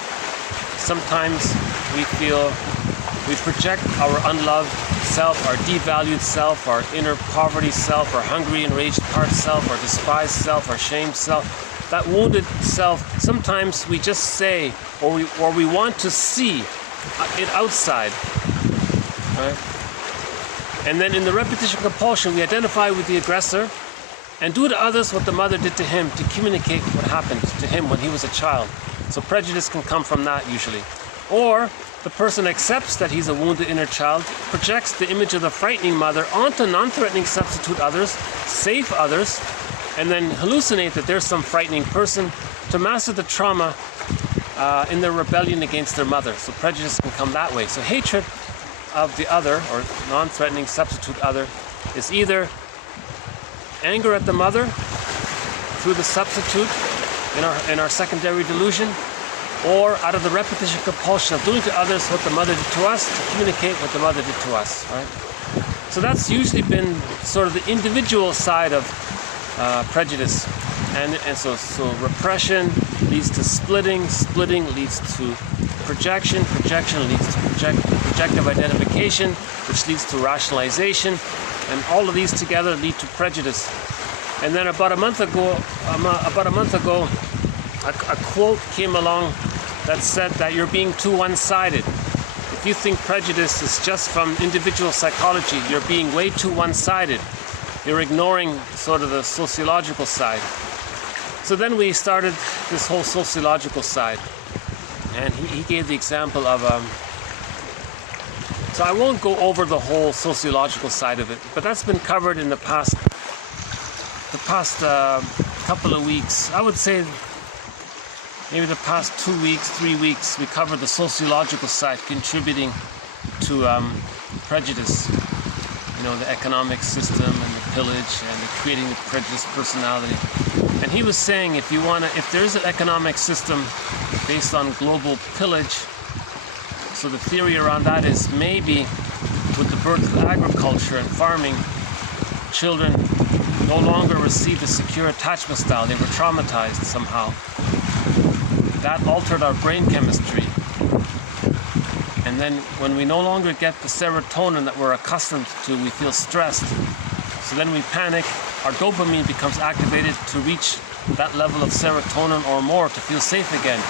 Sometimes we project our unloved self, our devalued self, our inner poverty self, our hungry, enraged part self, our despised self, our shamed self. That wounded self, sometimes we just say, or we want to see it outside, right? And then in the repetition compulsion, we identify with the aggressor and do to others what the mother did to him to communicate what happened to him when he was a child. So prejudice can come from that usually. Or the person accepts that he's a wounded inner child, projects the image of the frightening mother onto non-threatening substitute others, safe others, and then hallucinate that there's some frightening person to master the trauma in their rebellion against their mother. So prejudice can come that way. So hatred of the other, or non-threatening substitute other, is either anger at the mother through the substitute in our secondary delusion, or out of the repetition compulsion of doing to others what the mother did to us, to communicate what the mother did to us, right? So that's usually been sort of the individual side of prejudice. And so repression leads to splitting leads to projection leads to projective identification, which leads to rationalization, and all of these together lead to prejudice. And then about a month ago, a quote came along that said that you're being too one-sided. If you think prejudice is just from individual psychology, you're being way too one-sided. You're ignoring sort of the sociological side. So then we started this whole sociological side. And he gave the example of, so I won't go over the whole sociological side of it, but that's been covered in the past couple of weeks. I would say maybe the past 2 weeks, 3 weeks, we covered the sociological side contributing to prejudice. You know, the economic system and the pillage and the creating the prejudiced personality. And he was saying if there's an economic system based on global pillage, so the theory around that is maybe with the birth of agriculture and farming, children no longer received a secure attachment style. They were traumatized somehow. That altered our brain chemistry. And then when we no longer get the serotonin that we're accustomed to, we feel stressed. So then we panic, our dopamine becomes activated to reach that level of serotonin or more to feel safe again.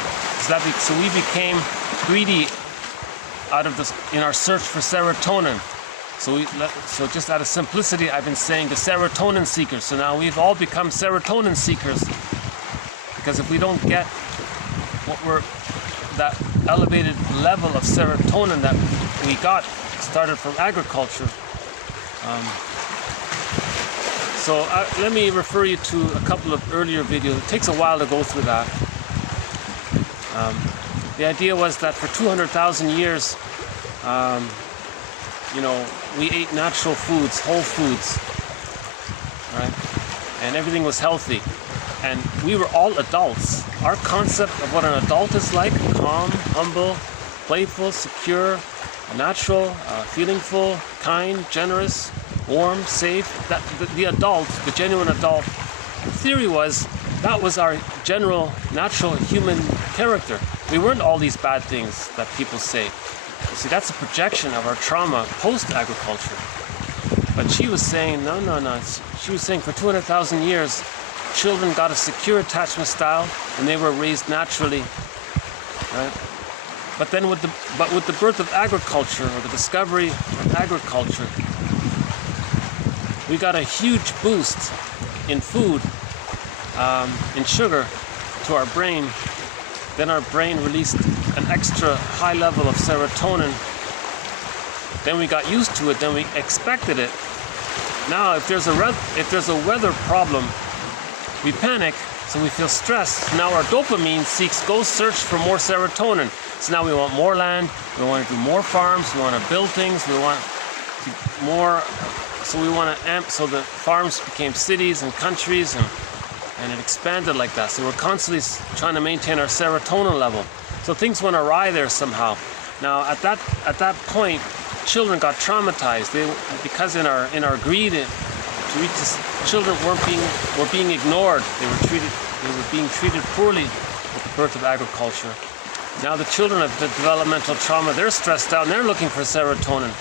So we became greedy in our search for serotonin. So just out of simplicity, I've been saying the serotonin seekers. So now we've all become serotonin seekers, because if we don't get that elevated level of serotonin that we got started from agriculture. Let me refer you to a couple of earlier videos. It takes a while to go through that. The idea was that for 200,000 years, we ate natural foods, whole foods, right? And everything was healthy. And we were all adults. Our concept of what an adult is like: calm, humble, playful, secure, natural, feelingful, kind, generous, warm, safe. The adult, the genuine adult, theory was that was our general, natural human character. We weren't all these bad things that people say. You see, that's a projection of our trauma post-agriculture. But she was saying, no. She was saying for 200,000 years, children got a secure attachment style and they were raised naturally, right? But then with the birth of agriculture, or the discovery of agriculture, we got a huge boost in food, in sugar to our brain. Then our brain released an extra high level of serotonin. Then we got used to it, then we expected it. Now if there's a weather problem, we panic, so we feel stressed. Now our dopamine goes search for more serotonin. So now we want more land, we want to do more farms, we want to build things, we want more, so we want to amp, so the farms became cities and countries, and it expanded like that. So we're constantly trying to maintain our serotonin level. So things went awry there somehow. Now at that point, children got traumatized. Because in our greed to reach this, children were being ignored. They were being treated poorly with the birth of agriculture. Now the children of the developmental trauma, they're stressed out and they're looking for serotonin.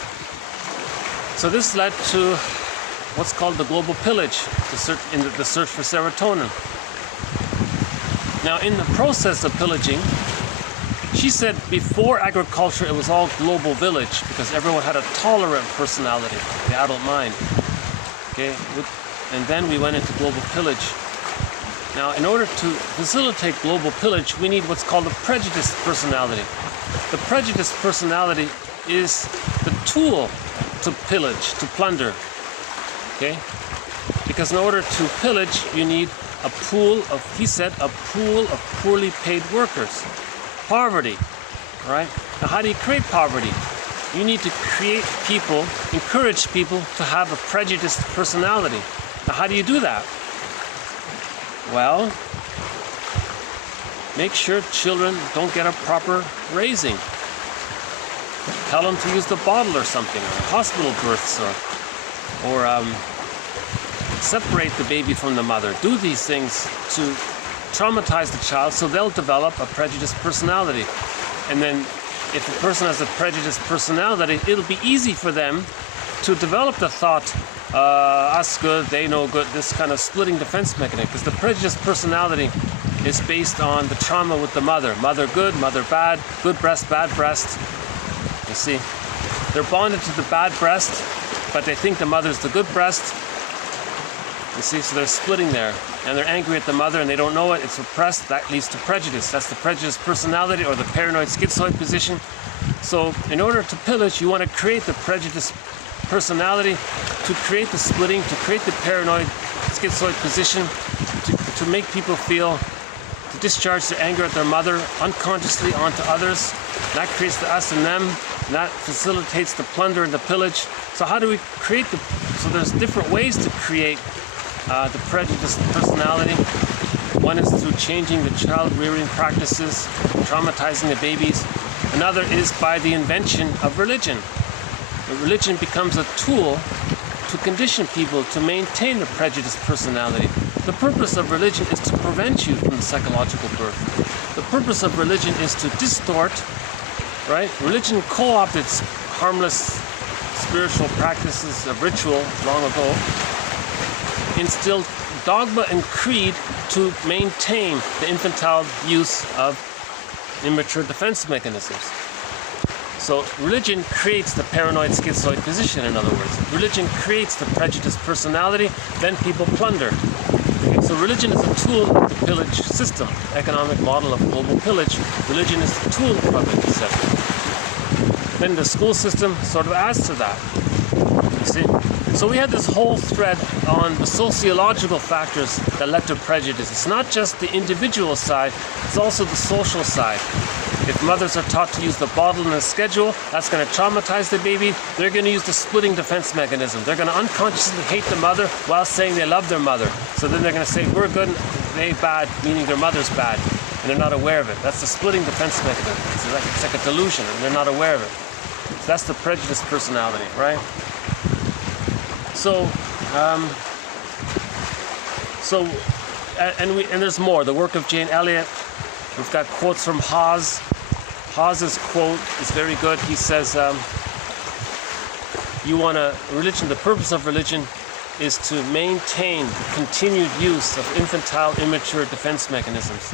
So this led to what's called the global pillage, the search for serotonin. Now in the process of pillaging, she said before agriculture it was all global village, because everyone had a tolerant personality, the adult mind. Okay, and then we went into global pillage. Now, in order to facilitate global pillage, we need what's called a prejudiced personality. The prejudiced personality is the tool to pillage, to plunder. Okay? Because in order to pillage, you need a pool of poorly paid workers. Poverty, right? Now, how do you create poverty? You need to encourage people to have a prejudiced personality. Now, how do you do that? Well, make sure children don't get a proper raising. Tell them to use the bottle or something, or hospital births, or separate the baby from the mother. Do these things to traumatize the child so they'll develop a prejudiced personality. And then if a person has a prejudiced personality, it'll be easy for them to develop the thought, us good, they no good, this kind of splitting defense mechanism, because the prejudiced personality is based on the trauma with the mother. Mother good, mother bad, good breast, bad breast. You see, they're bonded to the bad breast, but they think the mother's the good breast. You see, so they're splitting there, and they're angry at the mother and they don't know it, it's repressed. That leads to prejudice. That's the prejudiced personality, or the paranoid schizoid position. So in order to pillage, you want to create the prejudiced personality, to create the splitting, to create the paranoid schizoid position, to make people feel, to discharge their anger at their mother unconsciously onto others. That creates the us and them, and that facilitates the plunder and the pillage. So how do we create so there's different ways to create the prejudiced personality. One is through changing the child rearing practices, traumatizing the babies. Another is by the invention of religion. Religion becomes a tool to condition people to maintain the prejudiced personality. The purpose of religion is to prevent you from the psychological birth. The purpose of religion is to distort, right? Religion co-opted harmless spiritual practices of ritual long ago, instilled dogma and creed to maintain the infantile use of immature defense mechanisms. So religion creates the paranoid schizoid position, in other words. Religion creates the prejudiced personality, then people plunder. Okay, so religion is a tool of the pillage system, economic model of global pillage. Religion is the tool of public deception. Then the school system sort of adds to that. You see? So we had this whole thread on the sociological factors that led to prejudice. It's not just the individual side, it's also the social side. If mothers are taught to use the bottle in a schedule, that's going to traumatize the baby. They're going to use the splitting defense mechanism. They're going to unconsciously hate the mother while saying they love their mother. So then they're going to say, we're good, they bad, meaning their mother's bad. And they're not aware of it. That's the splitting defense mechanism. It's like a delusion, and they're not aware of it. So that's the prejudiced personality, right? And there's more. The work of Jane Elliott. We've got quotes from Hawes. Hawes's quote is very good. He says, religion, the purpose of religion is to maintain continued use of infantile, immature defense mechanisms,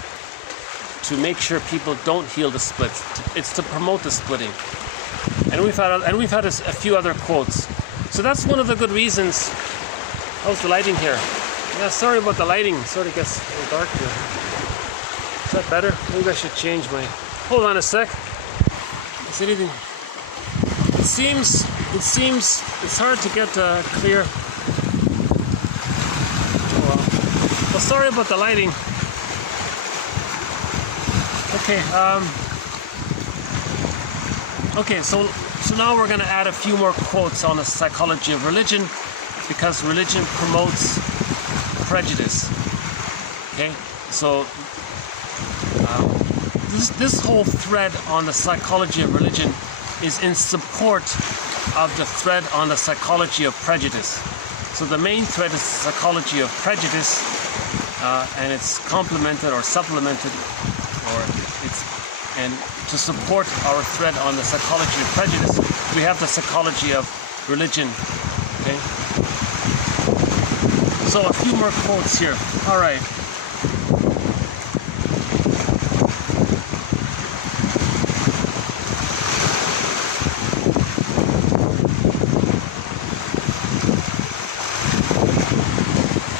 to make sure people don't heal the splits. It's to promote the splitting. And we've had a few other quotes. So that's one of the good reasons. How's the lighting here? Yeah, sorry about the lighting. It sort of gets a little dark here. Is that better? Maybe I should change my... Hold on a sec. Is anything... It seems it's hard to get clear. Oh well. Well, sorry about the lighting. Okay, so now we're going to add a few more quotes on the psychology of religion, because religion promotes prejudice. Okay, so this whole thread on the psychology of religion is in support of the thread on the psychology of prejudice. So the main thread is the psychology of prejudice, and it's complemented or supplemented, and to support our thread on the psychology of prejudice, we have the psychology of religion. Okay. So a few more quotes here. All right.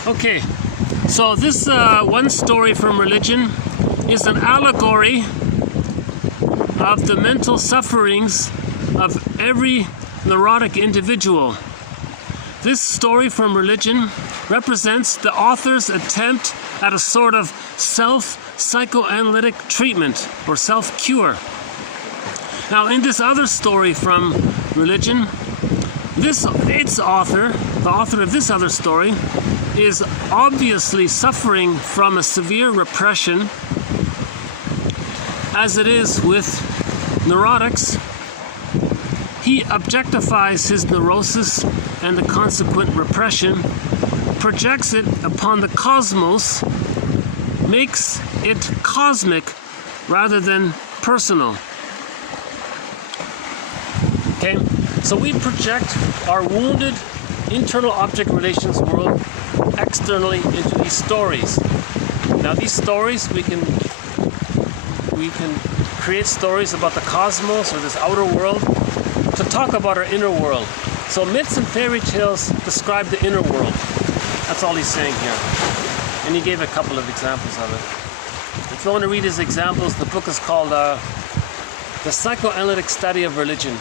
Okay, so this one story from religion is an allegory of the mental sufferings of every neurotic individual. This story from religion represents the author's attempt at a sort of self-psychoanalytic treatment or self-cure. Now, in this other story from religion, the author of this other story, is obviously suffering from a severe repression, as it is with neurotics. He objectifies his neurosis and the consequent repression, projects it upon the cosmos, makes it cosmic rather than personal. Okay, so we project our wounded internal object relations world externally into these stories. Now these stories, we can create stories about the cosmos or this outer world to talk about our inner world. So myths and fairy tales describe the inner world. That's all he's saying here. And he gave a couple of examples of it. If you want to read his examples, the book is called The Psychoanalytic Study of Religion,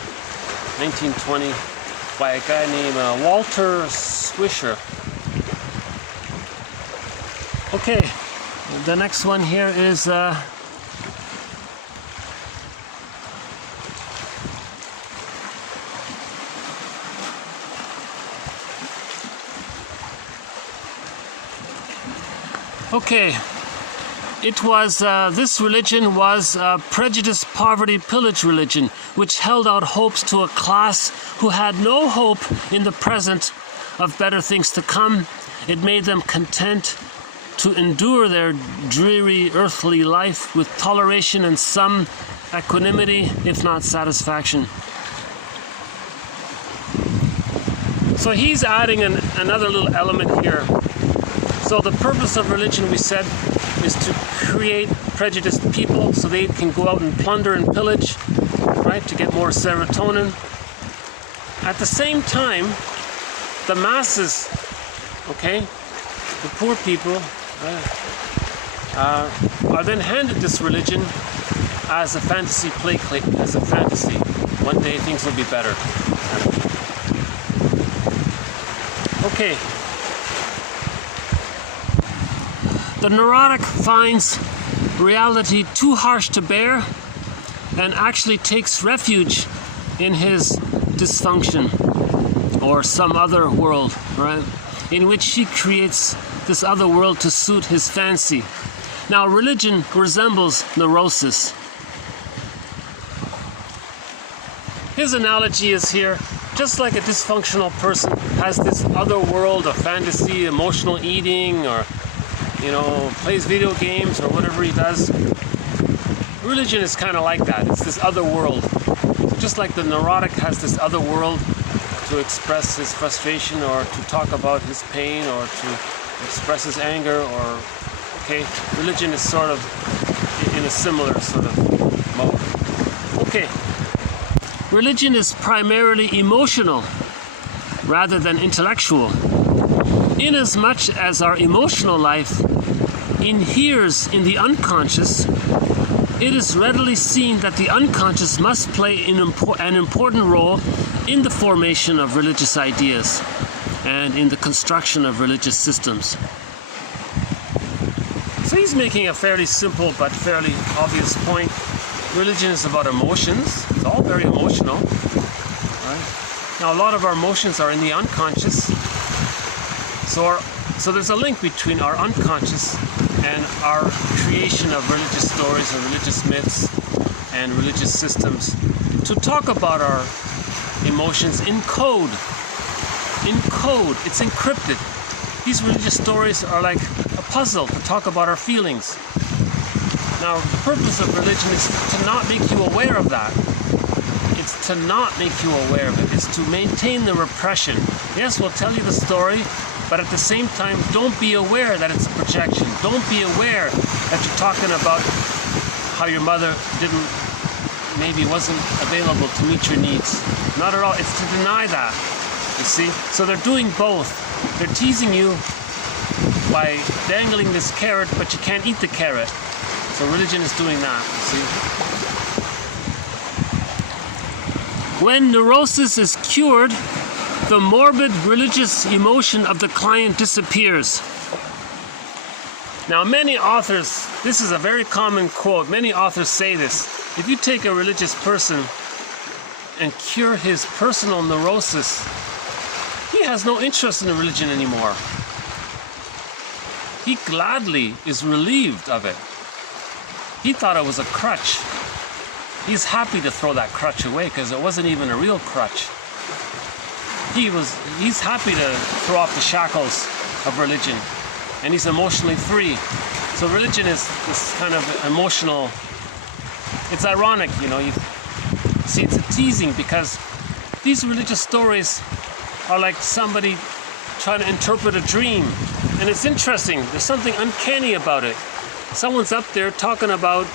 1920, by a guy named Walter Swisher. Okay, the next one here is okay, it was this religion was a prejudice, poverty, pillage religion, which held out hopes to a class who had no hope in the present of better things to come. It made them content to endure their dreary earthly life with toleration and some equanimity, if not satisfaction. So he's adding another little element here. So the purpose of religion, we said, is to create prejudiced people so they can go out and plunder and pillage. right, to get more serotonin. At the same time, the masses, okay, the poor people, are then handed this religion as a fantasy as a fantasy. One day things will be better. Okay. The neurotic finds reality too harsh to bear and actually takes refuge in his dysfunction or some other world, right? In which he creates this other world to suit his fancy. Now, religion resembles neurosis. His analogy is here, just like a dysfunctional person has this other world of fantasy, emotional eating, or, you know, plays video games or whatever he does. Religion is kind of like that. It's this other world. Just like the neurotic has this other world to express his frustration or to talk about his pain or to express his anger, or, okay, religion is sort of in a similar sort of mode. Okay. Religion is primarily emotional rather than intellectual. Inasmuch as our emotional life inheres in the unconscious, it is readily seen that the unconscious must play an important role in the formation of religious ideas and in the construction of religious systems. So he's making a fairly simple but fairly obvious point. Religion is about emotions. It's all very emotional, right? Now, a lot of our emotions are in the unconscious. So there's a link between our unconscious and our creation of religious stories or religious myths and religious systems to talk about our emotions in code. In code, it's encrypted. These religious stories are like a puzzle to talk about our feelings. Now, the purpose of religion is to not make you aware of that. It's to not make you aware of it. It's to maintain the repression. Yes, we'll tell you the story, but at the same time, don't be aware that it's a projection. Don't be aware that you're talking about how your mother maybe wasn't available to meet your needs. Not at all. It's to deny that, you see? So they're doing both. They're teasing you by dangling this carrot, but you can't eat the carrot. So religion is doing that, you see? When neurosis is cured, the morbid religious emotion of the client disappears. Now, many authors, this is a very common quote, many authors say this. If you take a religious person and cure his personal neurosis, he has no interest in the religion anymore. He gladly is relieved of it. He thought it was a crutch. He's happy to throw that crutch away because it wasn't even a real crutch. He's happy to throw off the shackles of religion, and he's emotionally free. So religion is this kind of emotional, it's ironic, you know, you see, it's a teasing because these religious stories are like somebody trying to interpret a dream. And it's interesting, there's something uncanny about it. Someone's up there talking about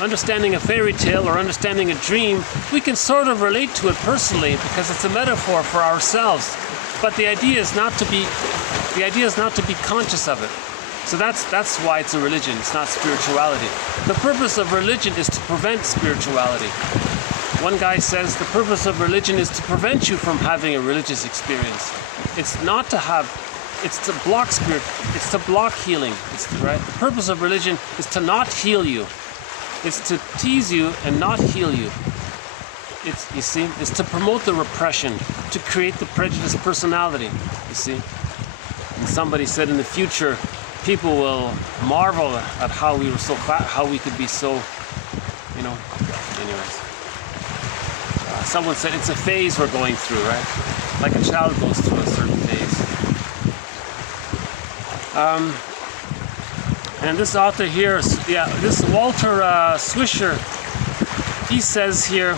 understanding a fairy tale or understanding a dream. We can sort of relate to it personally because it's a metaphor for ourselves. But the idea is not to be conscious of it. So that's why it's a religion. It's not spirituality. The purpose of religion is to prevent spirituality. One guy says the purpose of religion is to prevent you from having a religious experience. It's not to have. It's to block spirit. It's to block healing. Right? The purpose of religion is to not heal you. It's to tease you and not heal you. It's to promote the repression, to create the prejudiced personality. You see. And somebody said in the future, people will marvel at how we were so fat, how we could be so, you know. Anyways, someone said it's a phase we're going through, right? Like a child goes through a certain phase. And this author here, this Walter Swisher, he says here,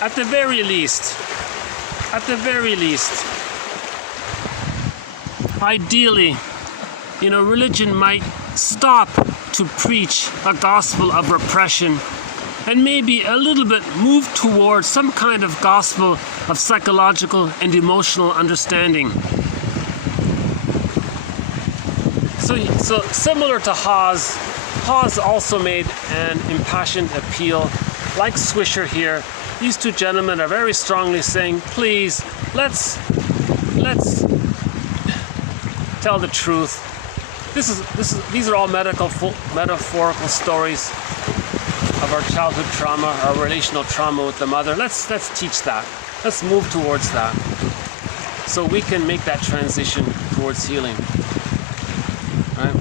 at the very least, ideally, religion might stop to preach a gospel of repression and maybe a little bit move towards some kind of gospel of psychological and emotional understanding. So similar to Hawes also made an impassioned appeal. Like Swisher here, these two gentlemen are very strongly saying, please, let's tell the truth. These are all metaphorical stories of our childhood trauma, our relational trauma with the mother. Let's teach that. Let's move towards that, so we can make that transition towards healing. Right?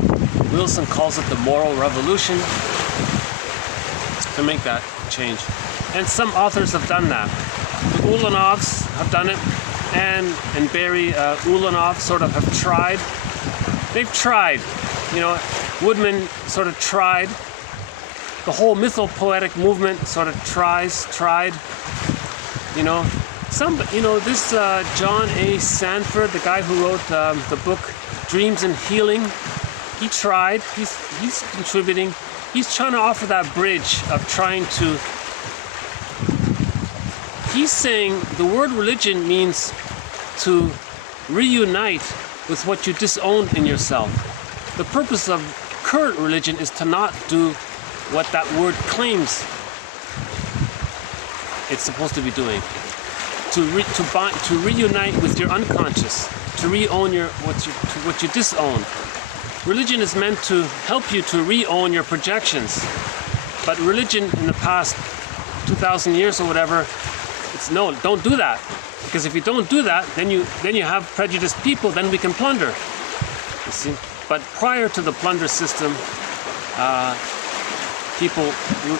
Wilson calls it the moral revolution, to make that change. And some authors have done that. The Ulanovs have done it, and Barry Ulanov sort of have tried. They've tried, you know, Woodman sort of tried. The whole mythopoetic movement sort of tried, you know. This John A. Sanford, the guy who wrote the book Dreams and Healing, he tried, he's contributing. He's trying to offer that bridge of trying to, he's saying the word religion means to reunite with what you disowned in yourself. The purpose of current religion is to not do what that word claims it's supposed to be doing. To reunite with your unconscious, to re-own what you disown. Religion is meant to help you to re-own your projections. But religion in the past 2,000 years or whatever, it's no, don't do that. Because if you don't do that, then you have prejudiced people, then we can plunder. You see? But prior to the plunder system,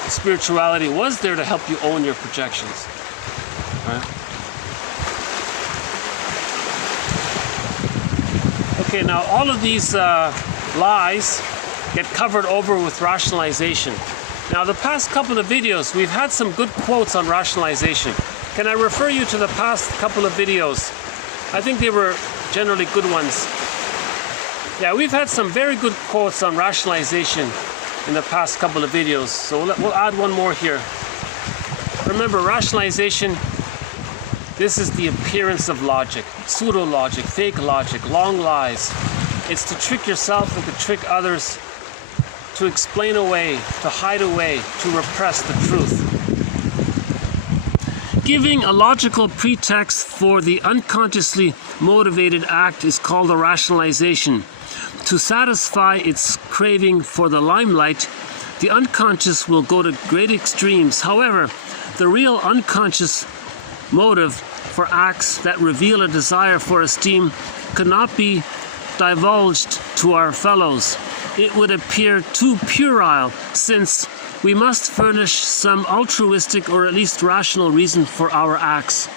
spirituality was there to help you own your projections. Right? Okay, now all of these lies get covered over with rationalization. Now, the past couple of videos, we've had some good quotes on rationalization. Can I refer you to the past couple of videos? I think they were generally good ones. Yeah, we've had some very good quotes on rationalization in the past couple of videos. So we'll add one more here. Remember, rationalization, this is the appearance of logic, pseudo-logic, fake logic, long lies. It's to trick yourself and to trick others, to explain away, to hide away, to repress the truth. Giving a logical pretext for the unconsciously motivated act is called a rationalization. To satisfy its craving for the limelight, the unconscious will go to great extremes. However, the real unconscious motive for acts that reveal a desire for esteem could not be divulged to our fellows. It would appear too puerile, since we must furnish some altruistic or at least rational reason for our acts.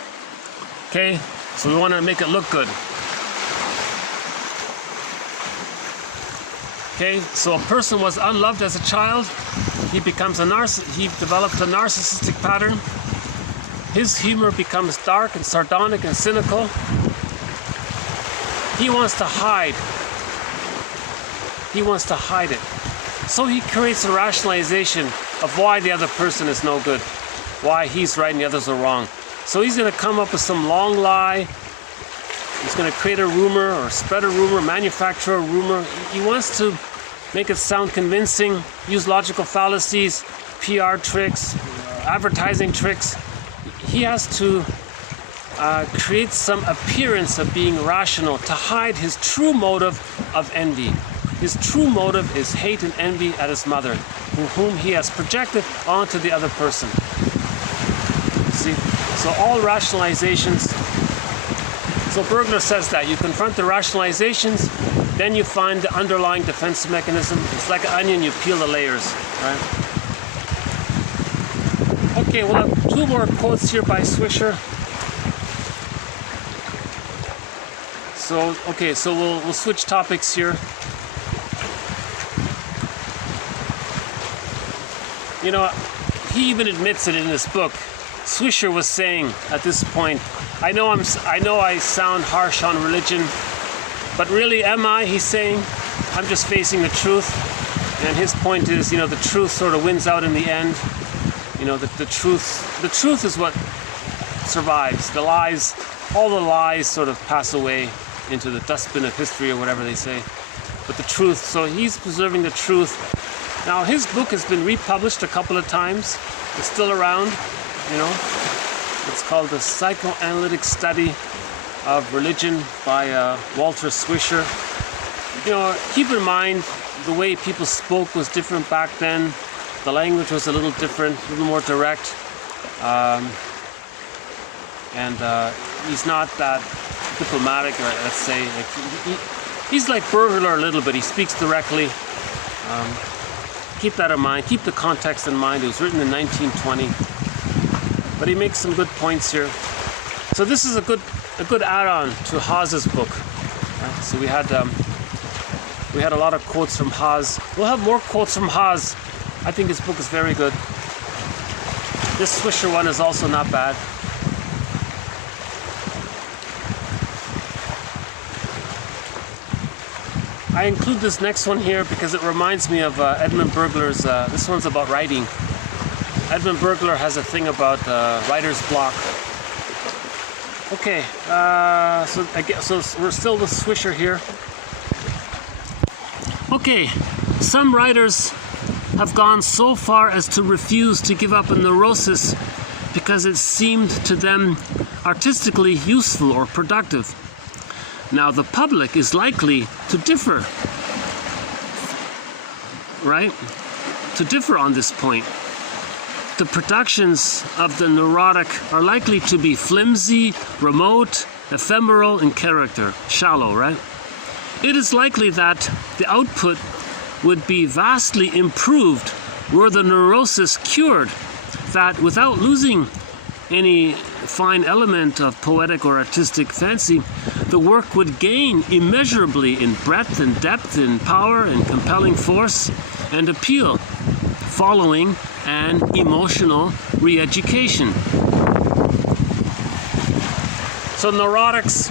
Okay, so we want to make it look good. Okay, so a person was unloved as a child. He becomes he developed a narcissistic pattern. His humor becomes dark and sardonic and cynical. He wants to hide. He wants to hide it. So he creates a rationalization of why the other person is no good, why he's right and the others are wrong. So he's going to come up with some long lie. He's going to create a rumor or spread a rumor, manufacture a rumor. He wants to make it sound convincing, use logical fallacies, PR tricks, advertising tricks. He has to create some appearance of being rational to hide his true motive of envy. His true motive is hate and envy at his mother, whom he has projected onto the other person. See, so all rationalizations. So Bergler says that you confront the rationalizations, then you find the underlying defense mechanism. It's like an onion, you peel the layers, right? Okay, we'll have two more quotes here by Swisher. So, okay, so we'll switch topics here. You know, he even admits it in this book. Swisher was saying at this point, I know I sound harsh on religion, but really am I? He's saying, I'm just facing the truth. And his point is, you know, the truth sort of wins out in the end. You know, the truth is what survives. The lies, all the lies sort of pass away into the dustbin of history or whatever they say. But the truth, so he's preserving the truth. Now his book has been republished a couple of times. It's still around, you know. It's called The Psychoanalytic Study of Religion by Walter Swisher. You know, keep in mind the way people spoke was different back then. The language was a little different, a little more direct. He's not that diplomatic, or let's say. Like, he's like Burglar a little bit. He speaks directly. Keep that in mind. Keep the context in mind. It was written in 1920. But he makes some good points here. So this is a good add-on to Haas's book. Right? So we had a lot of quotes from Haas. We'll have more quotes from Haas. I think his book is very good. This Swisher one is also not bad. I include this next one here because it reminds me of Edmund Burglar's, this one's about writing. Edmund Burglar has a thing about writer's block. Okay, so we're still with Swisher here. Okay, some writers have gone so far as to refuse to give up a neurosis because it seemed to them artistically useful or productive. Now the public is likely to differ, right? To differ on this point. The productions of the neurotic are likely to be flimsy, remote, ephemeral in character, shallow, right? It is likely that the output would be vastly improved were the neurosis cured, that without losing any fine element of poetic or artistic fancy, the work would gain immeasurably in breadth and depth, in power and compelling force and appeal, following an emotional re-education. So neurotics,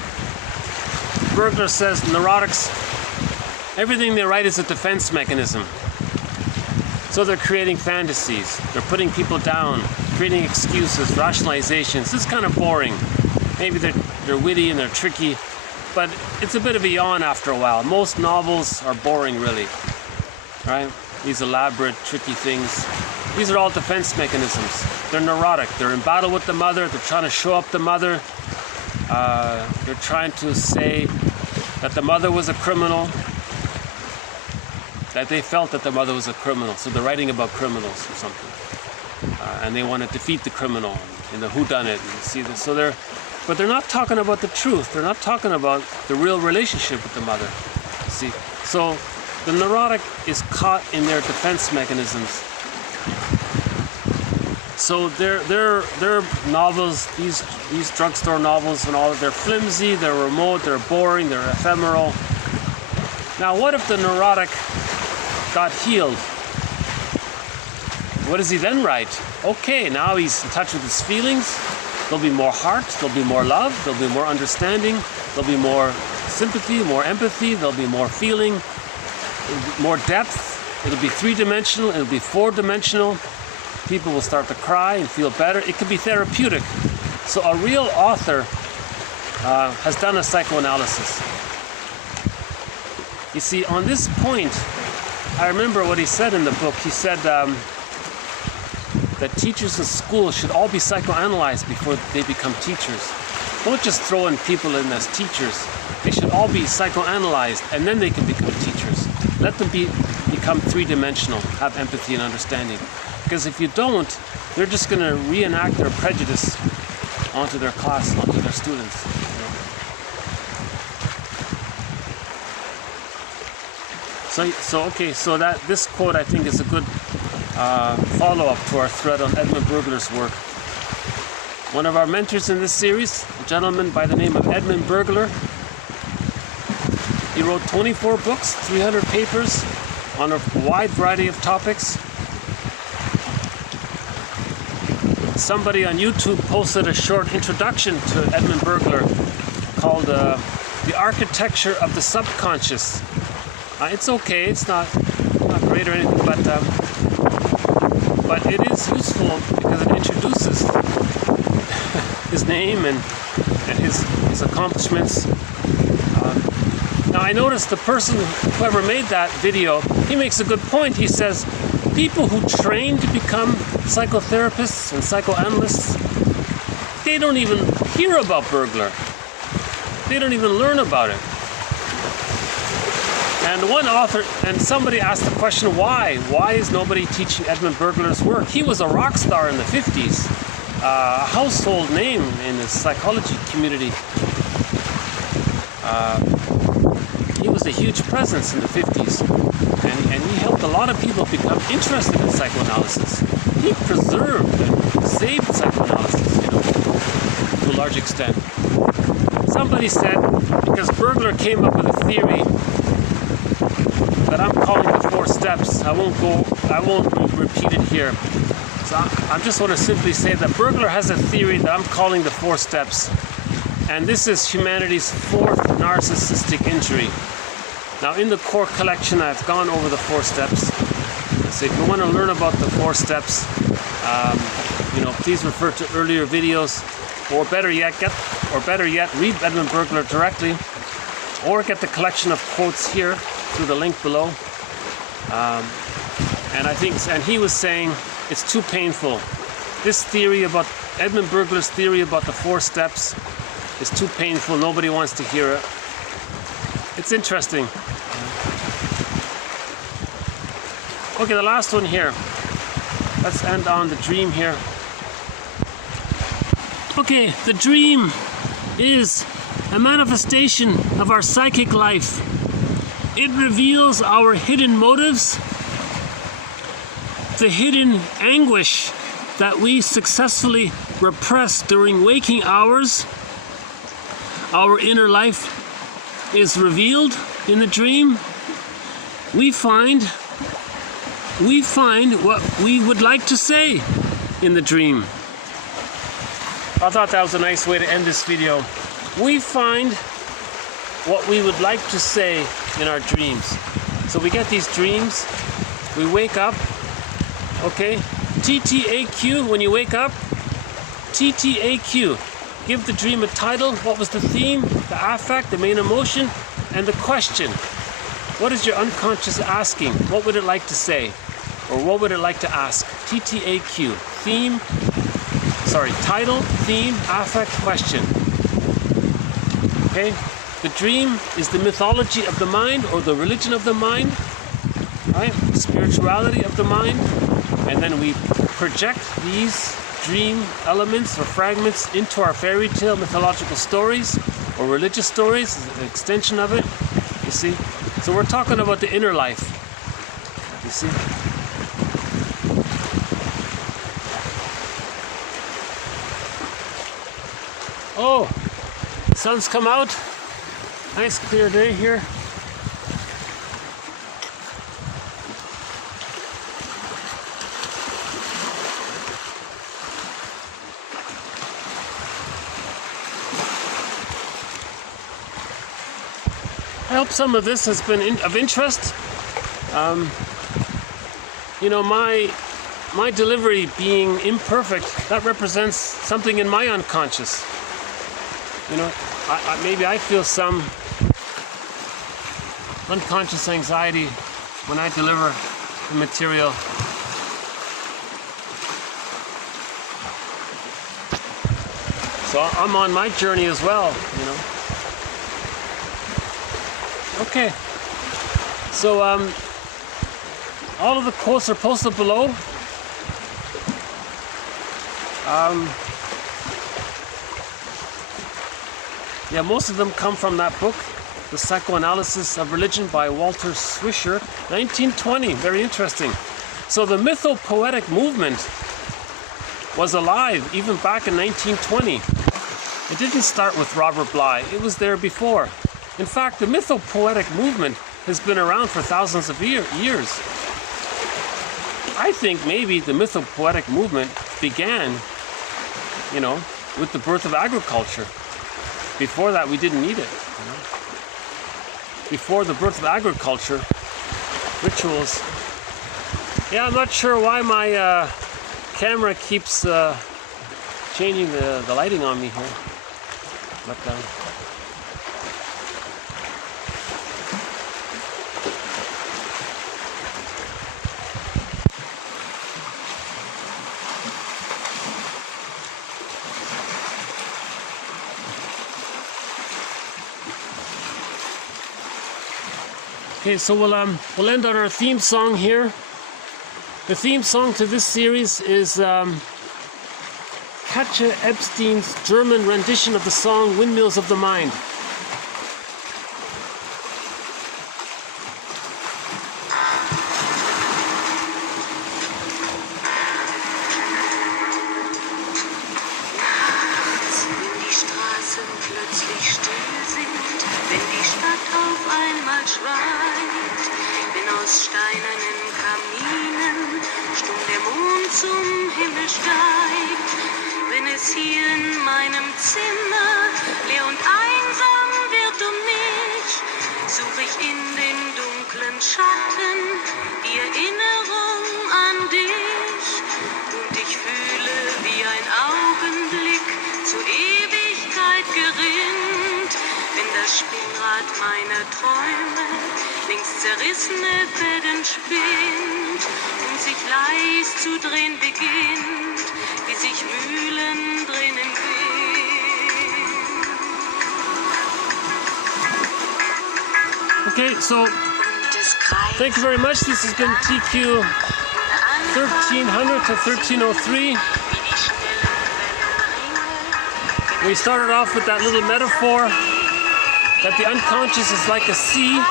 Burglar says neurotics, everything they write is a defense mechanism. So they're creating fantasies, they're putting people down, creating excuses, rationalizations. It's kind of boring. Maybe they're witty and they're tricky, but it's a bit of a yawn after a while. Most novels are boring, really, right? These elaborate, tricky things. These are all defense mechanisms. They're neurotic. They're in battle with the mother. They're trying to show up the mother. They're trying to say that the mother was a criminal, that they felt that the mother was a criminal. So they're writing about criminals or something. And they want to defeat the criminal in the whodunit. You see this? So but they're not talking about the truth. They're not talking about the real relationship with the mother. See? So the neurotic is caught in their defense mechanisms. So their novels, these drugstore novels and all, they're flimsy, they're remote, they're boring, they're ephemeral. Now what if the neurotic got healed? What does he then write? Okay, now he's in touch with his feelings. There'll be more heart, there'll be more love, there'll be more understanding, there'll be more sympathy, more empathy, there'll be more feeling, more depth. It'll be three-dimensional, it'll be four-dimensional. People will start to cry and feel better. It could be therapeutic. So a real author has done a psychoanalysis. You see, on this point, I remember what he said in the book. He said that teachers in school should all be psychoanalyzed before they become teachers. Don't just throw in people in as teachers. They should all be psychoanalyzed, and then they can become teachers. Let them become three-dimensional, have empathy and understanding. Because if you don't, they're just going to reenact their prejudice onto their class, onto their students. So that this quote I think is a good follow-up to our thread on Edmund Burglar's work. One of our mentors in this series, a gentleman by the name of Edmund Burglar. He wrote 24 books, 300 papers on a wide variety of topics. Somebody on YouTube posted a short introduction to Edmund Burglar called The Architecture of the Subconscious. It's okay, it's not great or anything, but but it is useful because it introduces his name and his accomplishments. Now I noticed the person, whoever made that video, he makes a good point. He says, people who train to become psychotherapists and psychoanalysts, they don't even hear about burglar. They don't even learn about it. And one author, and somebody asked the question, why? Why is nobody teaching Edmund Burglar's work? He was a rock star in the 50s, a household name in the psychology community. He was a huge presence in the 50s, and he helped a lot of people become interested in psychoanalysis. He preserved and saved psychoanalysis, to a large extent. Somebody said, because Burglar came up with a theory that I'm calling the 4 steps. I won't repeat it here. So I just want to simply say that Burglar has a theory that I'm calling the 4 steps. And this is humanity's 4th narcissistic injury. Now in the core collection, I've gone over the 4 steps. So if you want to learn about the 4 steps, please refer to earlier videos, or better yet, read Edmund Burglar directly, or get the collection of quotes here through the link below. And he was saying it's too painful. This theory about Edmund Burglar's theory about the 4 steps is too painful. Nobody wants to hear it. It's interesting. Okay, the last one here. Let's end on the dream here. Okay, the dream is a manifestation of our psychic life. It reveals our hidden motives, the hidden anguish that we successfully repress during waking hours. Our inner life is revealed in the dream. We find what we would like to say in the dream. I thought that was a nice way to end this video. We find what we would like to say in our dreams. So we get these dreams, we wake up, okay? TTAQ, when you wake up, TTAQ. Give the dream a title. What was the theme, the affect, the main emotion, and the question. What is your unconscious asking? What would it like to say? Or what would it like to ask? TTAQ. Title, theme, affect, question. Okay? The dream is the mythology of the mind, or the religion of the mind, right? The spirituality of the mind. And then we project these dream elements or fragments into our fairy tale mythological stories or religious stories, an extension of it, you see. So we're talking about the inner life, you see. Oh, the sun's come out. Nice clear day here. I hope some of this has been of interest. My delivery being imperfect, that represents something in my unconscious. Maybe I feel some unconscious anxiety when I deliver the material. So I'm on my journey as well, Okay, so all of the quotes are posted below. Most of them come from that book, The Psychoanalysis of Religion by Walter Swisher, 1920. Very interesting. So the mythopoetic movement was alive even back in 1920. It didn't start with Robert Bly. It was there before. In fact, the mythopoetic movement has been around for thousands of years. I think maybe the mythopoetic movement began, with the birth of agriculture. Before that, we didn't need it. Before the birth of agriculture, rituals Yeah, I'm not sure why my camera keeps changing the lighting on me here. But okay, so we'll end on our theme song here. The theme song to this series is Katja Epstein's German rendition of the song Windmills of the Mind. Zum Himmel steigt, wenn es hier in meinem Zimmer leer und einsam wird mich, suche ich in den dunklen Schatten die Erinnerung an dich und ich fühle, wie ein Augenblick zur Ewigkeit gerinnt, wenn das Spinnrad meiner Träume längst zerrissene Fäden spinnt und sich leis zu drehen beginnt, wie sich Mühlen drehen im Wind. Okay, so thank you very much. This has been TQ 1300 to 1303. We started off with that little metaphor that the unconscious is like a sea.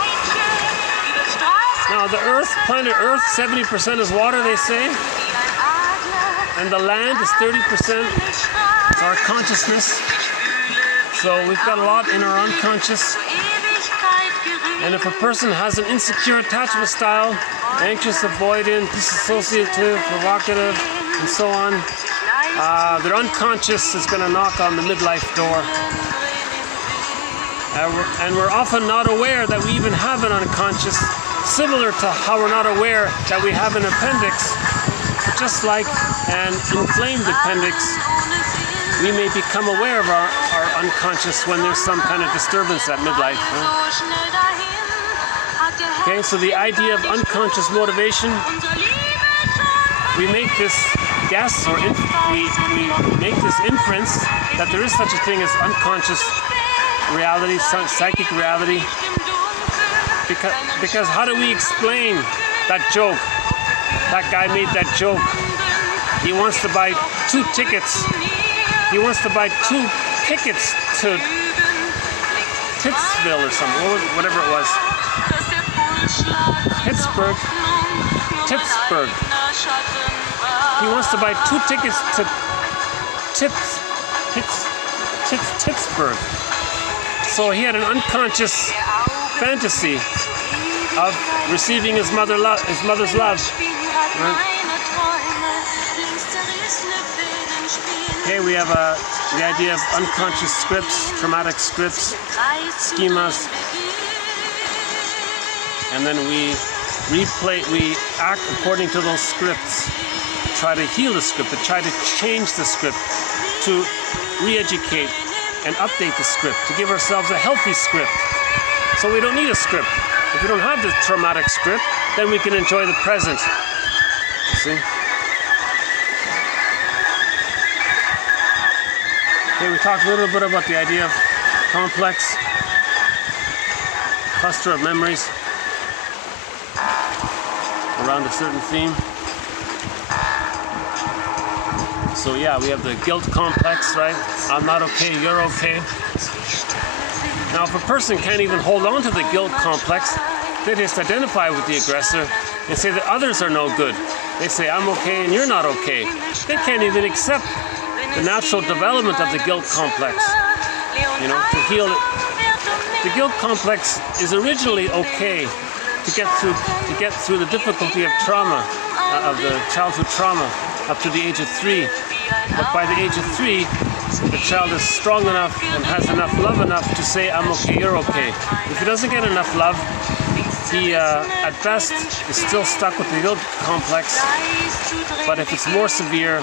Now the Earth, planet Earth, 70% is water, they say, and the land is 30%. It's our consciousness. So we've got a lot in our unconscious. And if a person has an insecure attachment style, anxious, avoidant, disassociative, provocative, and so on, their unconscious is going to knock on the midlife door. And we're often not aware that we even have an unconscious, similar to how we're not aware that we have an appendix. Just like an inflamed appendix, we may become aware of our unconscious when there's some kind of disturbance at midlife. Okay, so the idea of unconscious motivation, we make this guess, or we make this inference that there is such a thing as unconscious reality, psychic reality. Because how do we explain that joke? That guy made that joke. He wants to buy 2 tickets. He wants to buy 2 tickets to Pittsville or something, whatever it was. Pittsburgh. He wants to buy 2 tickets to Pittsburgh. So he had an unconscious fantasy of receiving his mother's love. Right? Okay, we have the idea of unconscious scripts, traumatic scripts, schemas, and then we act according to those scripts, to try to heal the script, to try to change the script, to re-educate and update the script, to give ourselves a healthy script. So we don't need a script. If we don't have the traumatic script, then we can enjoy the present. See? Okay, we talked a little bit about the idea of complex, cluster of memories around a certain theme. So yeah, we have the guilt complex, right? I'm not okay, you're okay. Now, if a person can't even hold on to the guilt complex, they just identify with the aggressor and say that others are no good. They say, I'm okay and you're not okay. They can't even accept the natural development of the guilt complex, to heal it. The guilt complex is originally okay to get through the difficulty of trauma, of the childhood trauma, up to the age of 3. But by the age of 3, the child is strong enough and has enough love enough to say, I'm okay, you're okay. If he doesn't get enough love, he at best is still stuck with the guilt complex, but if it's more severe,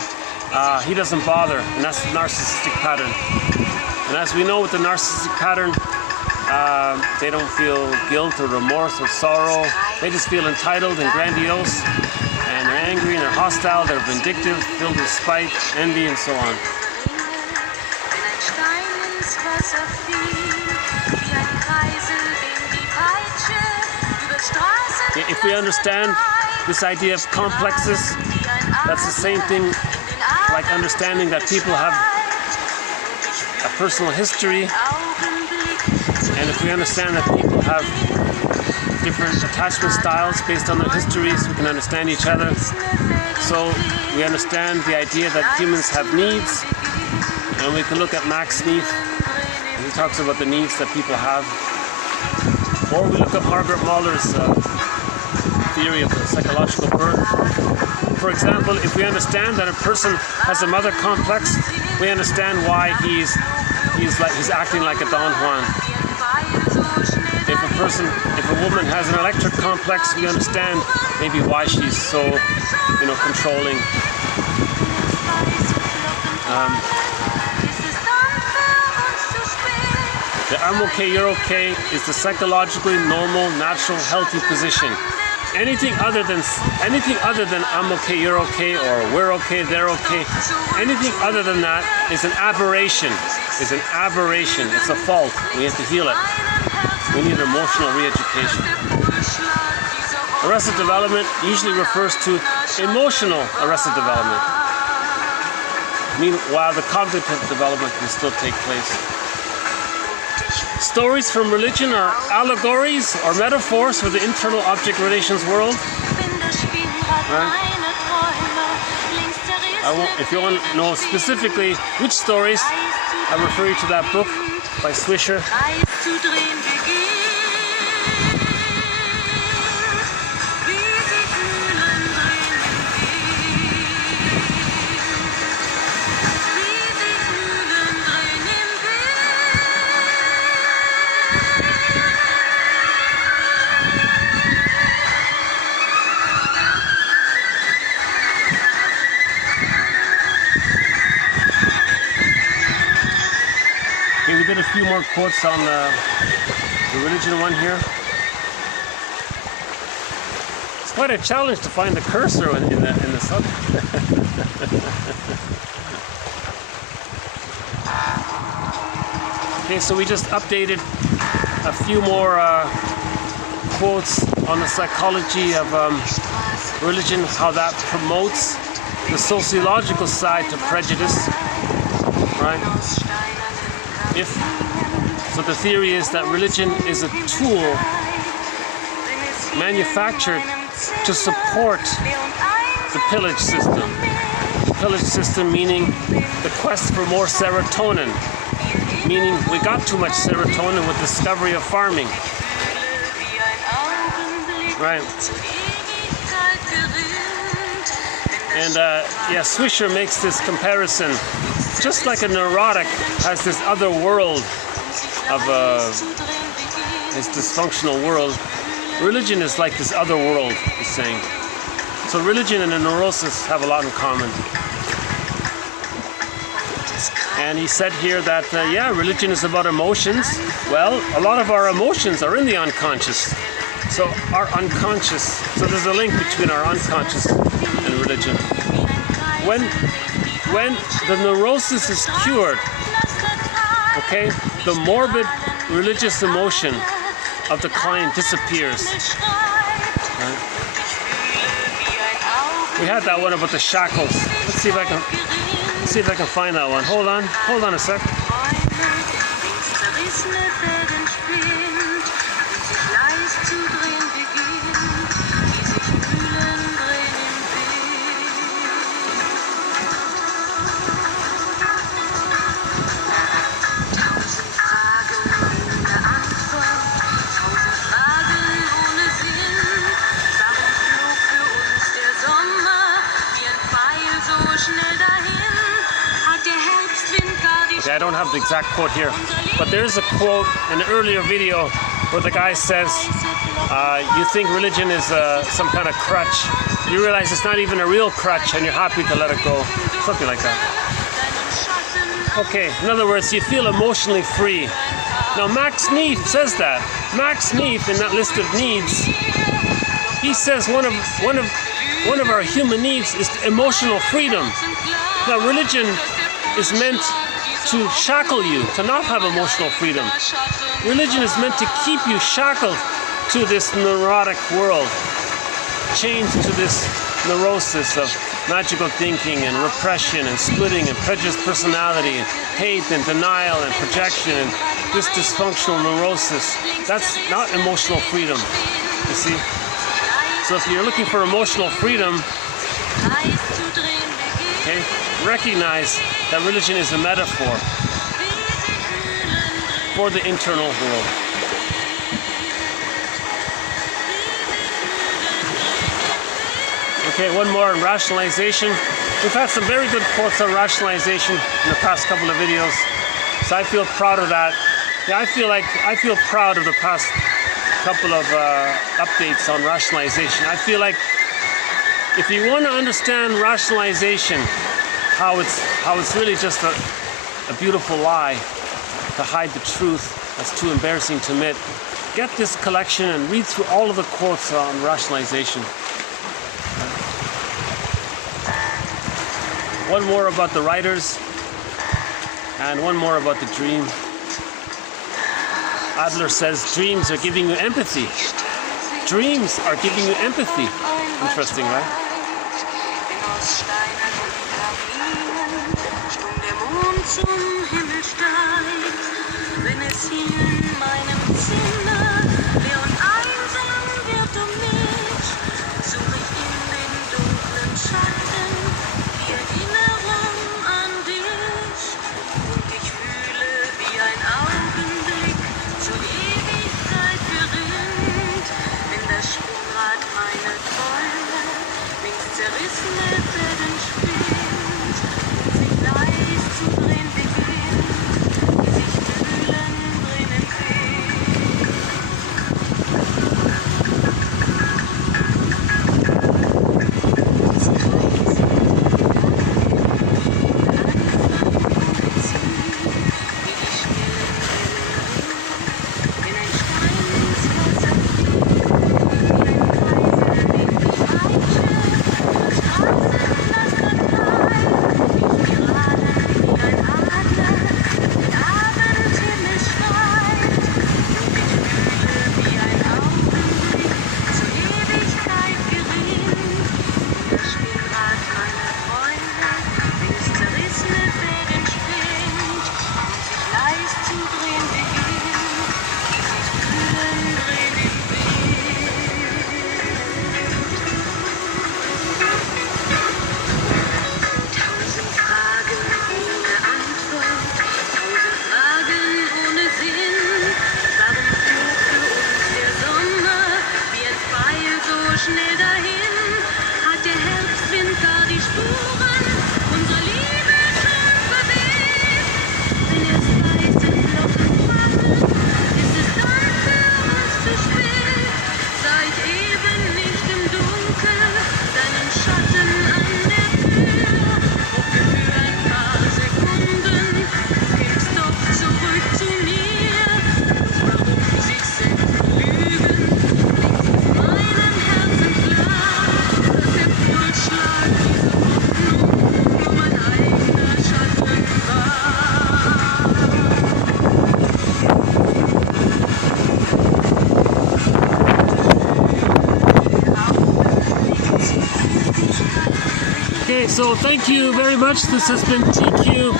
he doesn't bother, and that's the narcissistic pattern. And as we know with the narcissistic pattern, they don't feel guilt or remorse or sorrow. They just feel entitled and grandiose, and they're angry and they're hostile, they're vindictive, filled with spite, envy, and so on. If we understand this idea of complexes, that's the same thing like understanding that people have a personal history, and if we understand that people have different attachment styles based on their histories, we can understand each other. So we understand the idea that humans have needs, and we can look at Max Neef, and he talks about the needs that people have. Or we look at Margaret Muller's theory of the psychological birth. For example, if we understand that a person has a mother complex, we understand why he's acting like a Don Juan. If a woman has an electric complex, we understand maybe why she's so, controlling. The I'm okay, you're okay is the psychologically normal, natural, healthy position. Anything other than I'm okay, you're okay, or we're okay, they're okay, anything other than that is an aberration. It's a fault. We have to heal it. We need emotional re-education. Arrested development usually refers to emotional arrested development. Meanwhile, the cognitive development can still take place. Stories from religion are allegories or metaphors for the internal object relations world. Right? If you want to know specifically which stories, I refer you to that book by Swisher. We did a few more quotes on the religion one here. It's quite a challenge to find the cursor in the subject. Okay, so we just updated a few more quotes on the psychology of religion, how that promotes the sociological side to prejudice, right? So the theory is that religion is a tool manufactured to support the pillage system. The pillage system meaning the quest for more serotonin, meaning we got too much serotonin with discovery of farming. Right. And Swisher makes this comparison. Just like a neurotic has this other world of this dysfunctional world, religion is like this other world, he's saying. So religion and a neurosis have a lot in common. And he said here that, religion is about emotions. Well, a lot of our emotions are in the unconscious. So our unconscious, so there's a link between our unconscious and religion. When the neurosis is cured, okay, the morbid religious emotion of the client disappears. Right? We had that one about the shackles. Let's see if I can find that one. Hold on a sec. I don't have the exact quote here, but there is a quote in an earlier video where the guy says, you think religion is some kind of crutch. You realize it's not even a real crutch and you're happy to let it go. Something like that. Okay, in other words, you feel emotionally free. Now Max Neef says that. Max Neef, in that list of needs, he says one of our human needs is emotional freedom. Now religion is meant to shackle you, to not have emotional freedom. Religion is meant to keep you shackled to this neurotic world, chained to this neurosis of magical thinking and repression and splitting and prejudiced personality and hate and denial and projection and this dysfunctional neurosis. That's not emotional freedom, you see? So if you're looking for emotional freedom, okay, recognize that religion is a metaphor for the internal world. Okay, one more on rationalization. We've had some very good quotes on rationalization in the past couple of videos, so I feel proud of that. Yeah, I feel proud of the past couple of updates on rationalization. I feel like if you want to understand rationalization, how it's really just a beautiful lie to hide the truth that's too embarrassing to admit, get this collection and read through all of the quotes on rationalization. One more about the writers and one more about the dream. Adler says dreams are giving you empathy. Dreams are giving you empathy. Interesting, right? So thank you very much. This has been TQ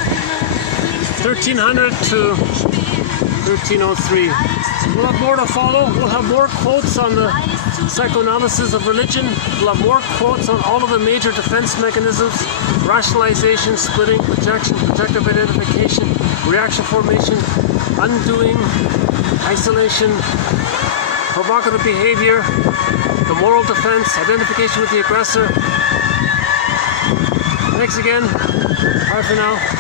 1300 to 1303. We'll have more to follow. We'll have more quotes on the psychoanalysis of religion. We'll have more quotes on all of the major defense mechanisms: rationalization, splitting, projection, projective identification, reaction formation, undoing, isolation, provocative behavior, the moral defense, identification with the aggressor. Thanks again. Bye for now.